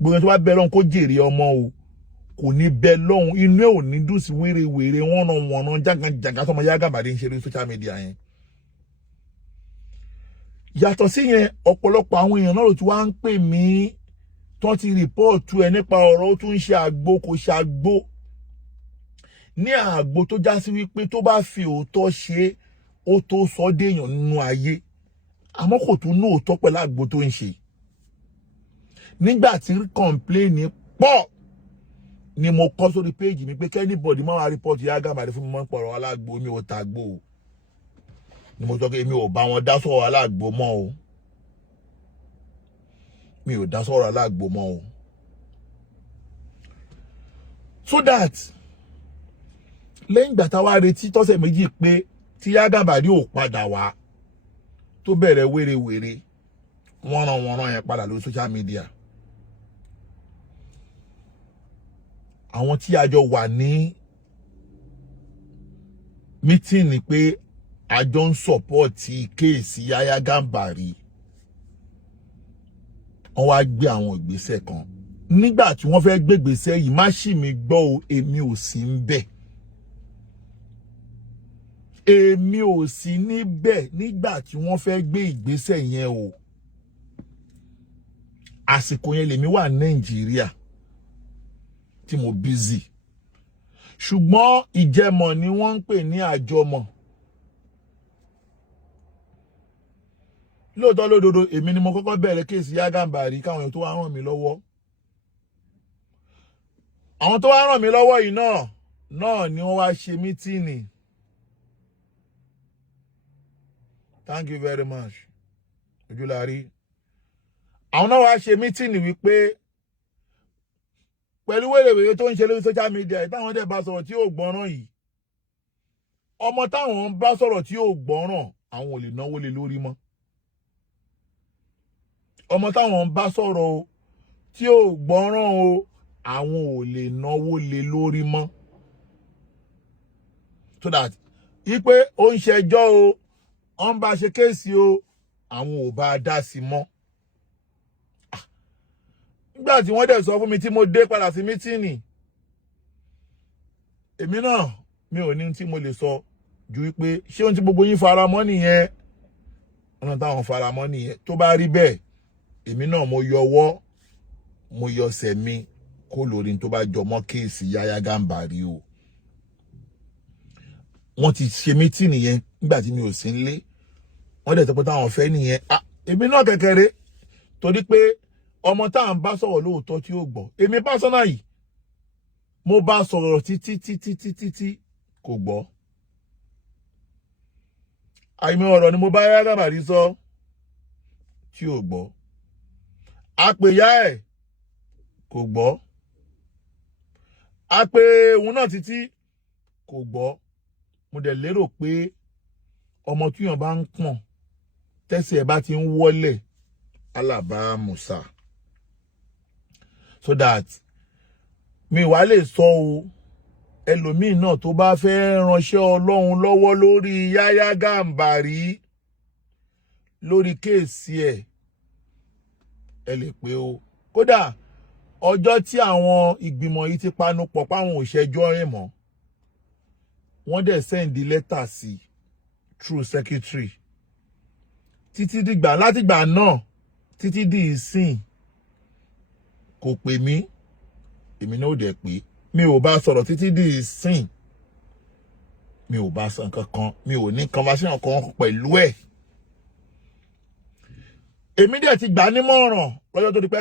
gbogbo tó bá bẹ lọ́hùn kó jèrè ọmọ o kò ní bẹ lọ́hùn inú ẹ̀ ò ní dùn sí wérewère wọ́nranwọ̀nná jàǹkàjàǹkà tọmọ Yahyah Gàmbàrí ń ṣe lórí social media yẹn yàtọ̀ sí yẹn ọ̀pọ̀lọpọ̀ àwọn èèyàn náà ló ti wá ń pè mí tó ti rìpọ́ọ̀tù ẹ̀ nípa ọ̀rọ̀ ó tún ń ṣe àgbo kò ṣàgbo ní àgbo tó já sí wípé tó bá fi òótọ́ ṣe ó tó sọ déèyàn nínú ayé àmọ́ kò tún ní òótọ́ pẹ̀lú àgbo tó ń ṣe nígbà tí kọ̀ǹpléènì pọ̀ ni mo kọ sórí péjì mi pé kẹ́nìbọ̀dì máa wá rìpọ́ọ̀tù Yahyah Gàmbàrí fún mi mọ́ pọ̀rọ̀ alágbo mi ò tàgbò ni mo sọ pé mi ò bá wọn dá sọ̀rọ̀ alágbo mọ́ o mi ò dá sọ̀rọ̀ alágbo mọ́ o so that lẹ́yìn ìgbà tá wá retí tọ́sẹ̀ méjì pé tí Yahyah ò padà wá tó bẹ̀rẹ̀ wérewère wọ́n rán yẹn padà lórí social media. Àwọn tí a jọ wà ní meeting ni pé a jọ ń support kéèsì Yahyah, wọ́n wá gbé àwọn ìgbésẹ̀ kan. Nígbà tí wọ́n fẹ́ gbé ìgbésẹ̀ yìí, má ṣì mí gbọ́ o, èmi ò sí níbẹ̀. Èmi ò sí níbẹ̀ nígbà tí wọ́n fẹ́ gbé ìgbésẹ̀ yẹn o. Àsìkò yẹn lèmi wà Nàìjíríà tí mo busy. Ṣùgbọ́n ìjẹmọ̀ ni wọ́n ń pè ní àjọmọ̀. Lóòótọ́ lódodo èmi ni mo kọ́kọ́ bẹ̀rẹ̀ kéèsì Yahyah káwọn èèyàn tó wá ràn mí lọ́wọ́. Àwọn tó wá ràn mí lọ́wọ́ yìí náà ni wọ́n wá ṣe mítìnì. Thank you very much. Ojúlárí. Àwọn náà wá ṣe mítìnì wípé pẹ̀lú wèrèwèrè tó ń ṣe lórí social media táwọn dẹ̀ bá sọ̀rọ̀ tí ò gbọ́ràn yìí. Ọmọ táwọn bá sọ̀rọ̀ tí ò gbọ́ràn, àwọn ò lè náwó lé lórí mọ́. Ọmọ táwọn bá sọ̀rọ̀ tí ò gbọ́ràn o, àwọn ò lè náwó lé lórí mọ́. So that ipe ó ń ṣẹjọ́ o, ó ń bá ṣe kéèsì o, àwọn ò bá dá sí mọ́. Nígbà tí wọ́n dẹ̀ sọ fún mi tí mo dé padà sí mítìnì, èmi náà mi ò ní tí mo lè sọ ju wípé ṣé ohun tí gbogbo yín fara mọ́ nìyẹn, ọ̀nà táwọn fara mọ́ nìyẹn. Tó bá rí bẹ́ẹ̀, èmi náà mo yọwọ́ mo yọsẹ̀ mi kó lórí tó bá jọmọ́ kéèsì Yahyah o. Wọ́n ti ṣe mítìnì yẹn nígbà tí mi ò sí nílé. Wọ́n dẹ̀ sọ pé táwọn fẹ́ nìyẹn. Èmi náà kékeré torí pé ọmọ tá à ń bá sọ̀rọ̀ lóòótọ́ tí ó gbọ́. Èmi pásánà yìí mo bá sọ̀rọ̀ títí kò gbọ́. Àìmọ̀ ọ̀rọ̀ ni mo bá Yahyah sọ tí ò gbọ́. Àpèyá ẹ̀ kò gbọ́. Àpè òun náà títí kò gbọ́. Mo dẹ̀ lérò pé ọmọ tíyàn bá ń pọ̀n tẹ́sí ẹ̀ bá ti ń wọlé alaba musa. So that mi wá lè sọ o, ẹlòmíì náà tó bá fẹ́ ránṣẹ́ Ọlọ́run lọ́wọ́ lórí Yahyah lórí kéèsì ẹ̀, ẹ lè pé o. Kódà ọjọ́ tí àwọn ìgbìmọ̀ yìí ti panu pọ̀ páwọn ò ṣẹjọ́ ẹ̀ mọ́, wọ́n dẹ̀ send lẹ́tà sí through secretary. Títí dìgbà látìgbà náà títí di ìsìn kò pè mí, èmi náà ò dẹ̀ pé. Mi ò bá sọ̀rọ̀ títí di ìsìn, mi ò bá sọ nǹkan kan, mi ò ní conversation kan pẹ̀lú ẹ̀. Èmi dẹ̀ ti gbà nímọ̀ràn lọ́jọ́ tó di pé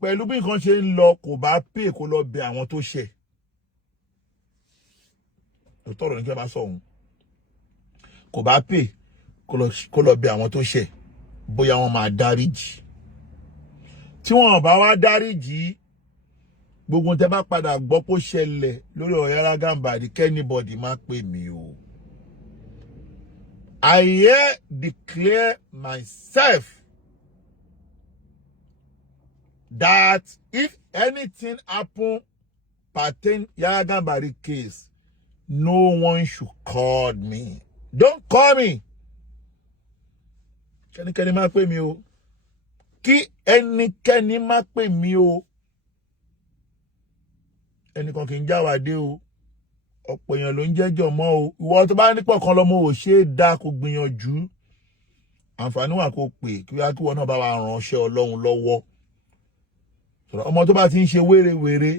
pẹ̀lú bí nǹkan ṣe ń lọ kò bá pè kó lọ bẹ àwọn tó ṣẹ̀. Tọrọ ní kí ẹ bá sọ òun. Kò bá pè kó lọ bẹ àwọn tó ṣẹ̀ bóyá wọ́n máa dáríjì. Tí wọ́n bá wá dáríjì, gbogbo tẹ́ bá padà gbọ́ pé ó ṣẹlẹ̀ lórí ọ̀rọ̀ Yahyah kẹ́nìbọ̀dì má pè mí o. I here declare myself that if anything happen pertain Yahyah case, no one should call me. Don't call me. Kẹ́nikẹ́ni má pè mí o. Kí ẹnikẹ́ni má pè mí o. Ẹnìkan kì í jáwàdé o. Ọ̀pọ̀ èèyàn ló ń jẹ́jọ́ mọ́ o. Ìwọ tó bá nípò kan lọ́mọ ò ṣe é dá kó gbìyànjú. Àǹfààní wà kó pè kí wọ́n náà bá wa ránṣẹ́ Ọlọ́run lọ́wọ́. Ọmọ tó bá ti ń ṣe wérewère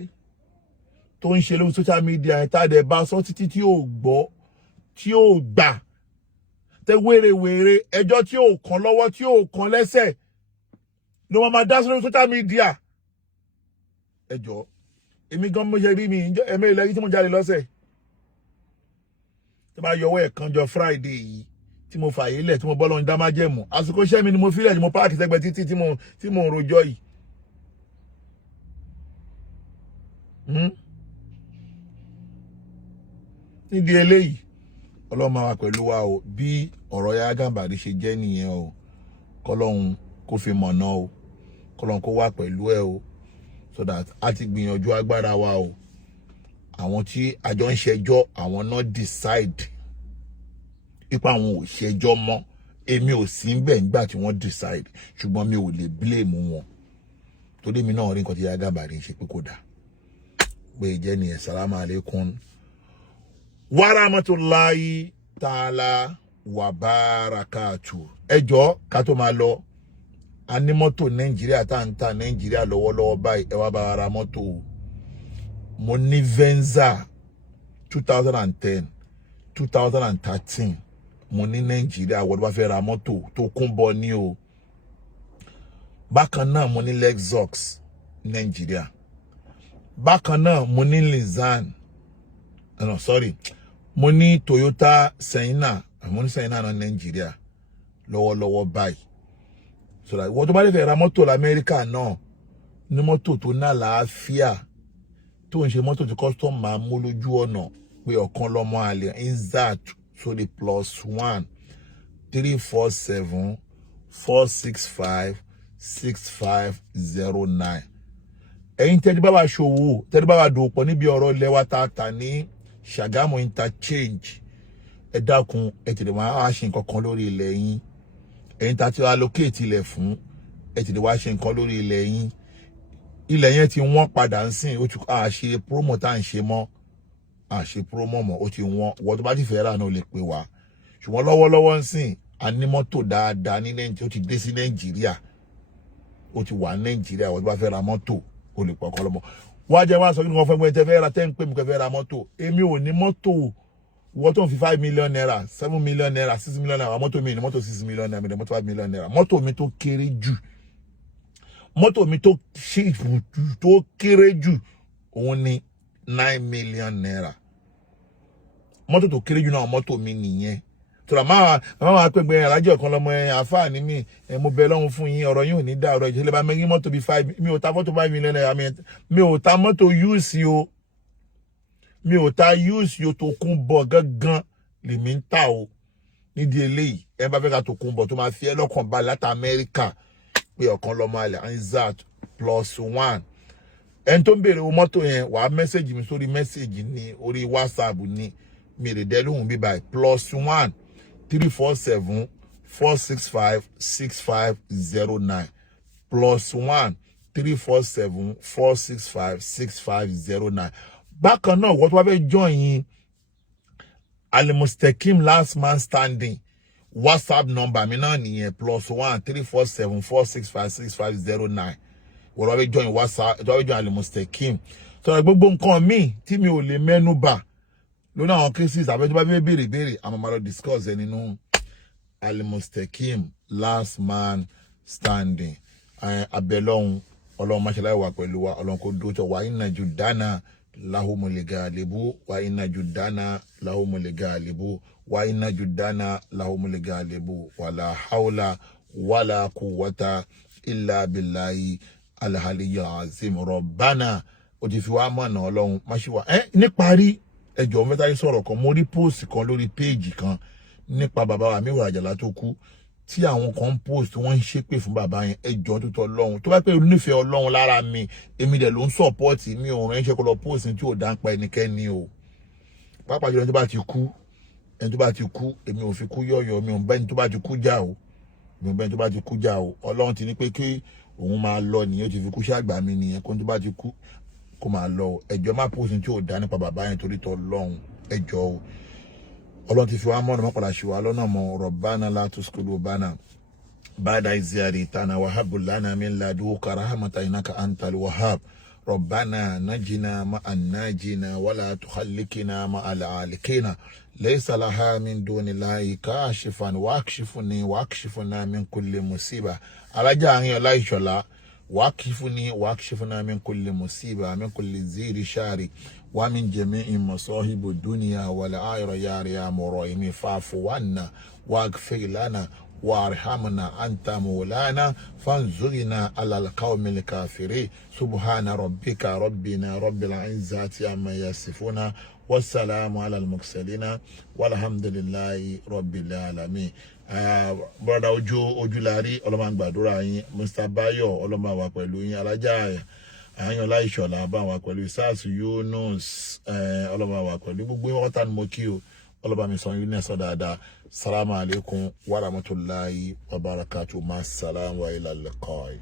tó ń ṣe lórí social media ẹ̀ tá dẹ̀ bá sọ títí tí ò gbọ́ tí ò gbà tẹ wérewère ẹjọ́ tí ò kàn lọ́wọ́ tí ò kàn lẹ́sẹ̀ ló máa dá sórí social media. Ẹjọ́ èmi gan mo ṣe rí mi ẹ̀mí ìlẹ́yìn tí mo jáde lọ́sẹ̀ tó bá yọwọ́ ẹ̀ kanjọ Friday yìí tí mo fààyè lẹ̀ tí mo bọ́ lọ́run dá májẹ̀mú àsìkò iṣẹ́ mi ni mo fílẹ̀ tí mo páàkì sẹ́gbẹ̀ títí tí mo ń rojọ́ yìí. nídìí eléyìí Ọlọ́run máa wà pẹ̀lú wa o bí ọ̀rọ̀ Yahya Gambari ṣe jẹ́ nìyẹn o kọ́lọ́run kó fi mọ̀nà o kọ́lọ́run kó wà pẹ̀lú ẹ o so that a ti gbìyànjú agbára wa o àwọn tí àjọ ń ṣẹjọ́ àwọn náà decide ipa àwọn ò ṣẹjọ́ mọ́ èmi ò sí ńbẹ̀ nígbà tí wọ́n decide ṣùgbọ́n mi ò lè blame wọn torí mi náà rí nǹkan tí Yahya Gambari ṣe pé kò dáa pé jẹ́ nìyẹn salamu alaikum wa rahmatulahi ta'ala wa barakatu. Ẹjọ́ ká tó máa lọ a ní mọ́tò Nàìjíríà tá ń ta Nàìjíríà lọ́wọ́lọ́wọ́ báyìí ẹ wá bá wa ra mọ́tò mo ní Venza 2010 2013 mo ní Nàìjíríà wọ́n bá fẹ́ ra mọ́tò tó kún bọ́ ní o bákan náà mo ní Lexus Nàìjíríà bákan náà mo ní Lizan no sorry mo ní Toyota Sienna mo ní Sienna náà Nàìjíríà lọ́wọ́lọ́wọ́ báyìí so that wọ́n tó bá lè fẹ́ ra mọ́tò l'Amẹ́ríkà náà ní mọ́tò tó ná làáfíà tó ń ṣe mọ́tò tí custom máa mú lójú ọ̀nà pé ọ̀kan lọ́mọ àlè insert sórí +1 347 465 6509 ẹ̀yin tẹ́lẹ̀ bá wa ṣòwò tẹ́lẹ̀ bá wa dòpọ̀ níbi ọ̀rọ̀ ilẹ̀ wa tààtà ní Ṣàgámù interchange ẹ dákun ẹ tètè wá ṣe nǹkan kan lórí ilẹ̀ yín ẹ̀yin tá ti allocate ilẹ̀ fún ẹ tètè wá ṣe nǹkan lórí ilẹ̀ yín ilẹ̀ yẹn ti wọ́n padà ń sìn ó ti ṣe promo tá à ń ṣe mọ́ ṣe promo mọ́ ó ti wọ́n wọ́n tó bá ti fẹ́ rà náà lè pè wá ṣùgbọ́n lọ́wọ́lọ́wọ́ ń sìn a ní mọ́tò dáadáa ní Nàìjíríà ó ti dé sí Nàìjíríà ó ti wà Nàìjíríà wọ́n tó bá fẹ́ ra mọ́tò ó lè pọ̀ kọ́ lọ́mọ wá jẹ́ wá sọ kí ni wọ́n fẹ́ gbé tẹ́ fẹ́ ra tẹ́ ń pè mí kẹ́ fẹ́ ra mọ́tò èmi ò ní mọ́tò wọ́n tó ń fi 5 million naira 7 million naira 6 million naira mọ́tò mi ní mọ́tò 6 million naira mi ní mọ́tò 5 million naira mọ́tò mi tó kéré jù mọ́tò mi tó kéré jù òun ni 9 million naira mọ́tò tó kéré jù náà mọ́tò mi nìyẹn tora máa pé gbé alájọ kan lọmọ àfáà ní mi mo bẹ lọ́hùn fún yín ọ̀rọ̀ yín ò ní dá ọ̀rọ̀ ìṣẹ̀lẹ̀ bá mẹ́rin mọ́tò bí 5 mi ò ta mọ́tò 5 million naira mi ò ta mọ́tò use o mi ò ta use o tó kún bọ̀ gangan lèmi ń ta o nídìí eléyìí ẹ bá fẹ́ ká tó kún bọ̀ tó máa fi ẹ́ lọ́kàn bá láti Amẹ́ríkà pé ọ̀kan lọ́mọ àlẹ́ insert +1 ẹni tó ń béèrè owó mọ́tò yẹn wàá mẹ́sẹ̀gì mi sórí mẹ́sẹ̀gì ní orí WhatsApp ní mi rè dẹ́ lóhùn bíbá +1 347 465 6509 +1 347 465 6509. Bákan náà wọ́n tó bá fẹ́ join Al-Mustaqim last man standing WhatsApp number mi náà nìyẹn +1 347 465 6509. Wọ́n tó bá fẹ́ join WhatsApp tó bá fẹ́ join Al-Mustaqim sọ̀rọ̀ gbogbo nǹkan míì tí mi ò lè mẹ́nu bà lónà àwọn cases àbẹ́jọ́ bá fẹ́ béèrè àmọ́ máa lọ discuss ẹ nínú Al-Mustaqim last man standing abẹ́lọ́hún ọlọ́run máṣáláì wà pẹ̀lú wa ọlọ́run kò dóòtọ̀ wa inna judana lahumul galibu wa inna judana lahumul galibu wa inna judana lahumul galibu wala hawla wala quwwata illa billahi al-aliyyil azim rabbana ó ti fi wá mọ̀nà ọlọ́run máṣíwá níparí ẹjọ́ mẹ́ta yìí sọ̀rọ̀ kan mo rí post kan lórí page kan nípa bàbá wa mi Àjàlá tó kú tí àwọn kan post wọ́n ń ṣépè fún bàbá yẹn ẹjọ́ tó tọ́ Ọlọ́run tó bá pé onífẹ̀ẹ́ Ọlọ́run lára mi èmi dẹ̀ ló ń support mi ò ránṣẹ́ kó lọ post tí ò dá ń pa ẹnikẹ́ni o pàápàá jùlọ ẹni tó bá ti kú èmi ò fi kú yọ̀yọ̀ mi ò bẹ́ni tó bá ti kú jà o Ọlọ́run ti ní pé kí òun máa lọ nìyẹn ó ti fi kú ṣàgbà mi nìyẹn kó tó bá ti kú kó máa lọ ẹjọ́ má post tí ò dá nípa bàbá yẹn torí tọ́ Ọlọ́run ẹjọ́ o Ọlọ́run ti fi wá mọ́nà mọ́kànlá ṣe wá lọ́nà mọ́ Rabbana la tuzigh qulubana ba'da idh hadaytana wa hab lana min ladunka rahmatan innaka antal wahhab Rabbana najina ma'an najina wa la tukhallikna ma'al alikina laysa laha min dunillahi kashifan wakshifna min kulli musiba alaja àárín ọlá ìṣọ̀lá wakshifna min kulli musiba min kulli ziri shari ومن جميع مصاهب الدنيا والآخرة يا مرائم فاعف عنا واغفر لنا وارحمنا أنت مولانا فانصرنا على القوم الكافرين سبحان ربك ربنا رب العزة عما يصفون wassalamu ala al-mursalina walhamdulillahi rabbil alamin. Brother Ojulari ọlọ́mọ àgbàdúrà yín, Mr. Bayo ọlọ́mọ àwà pẹ̀lú yín, alájà àyàn láìṣọ̀lá bá wà pẹ̀lú Sars Yunus ọlọ́mọ àwà pẹ̀lú gbogbo ọ̀tá ni mo kí o ọlọ́ba mi sọ yín ní ẹ̀sọ́ dáadáa. Salamu alaikum wa rahmatullahi wa barakatuh. Ma salam wa ila liqa'i.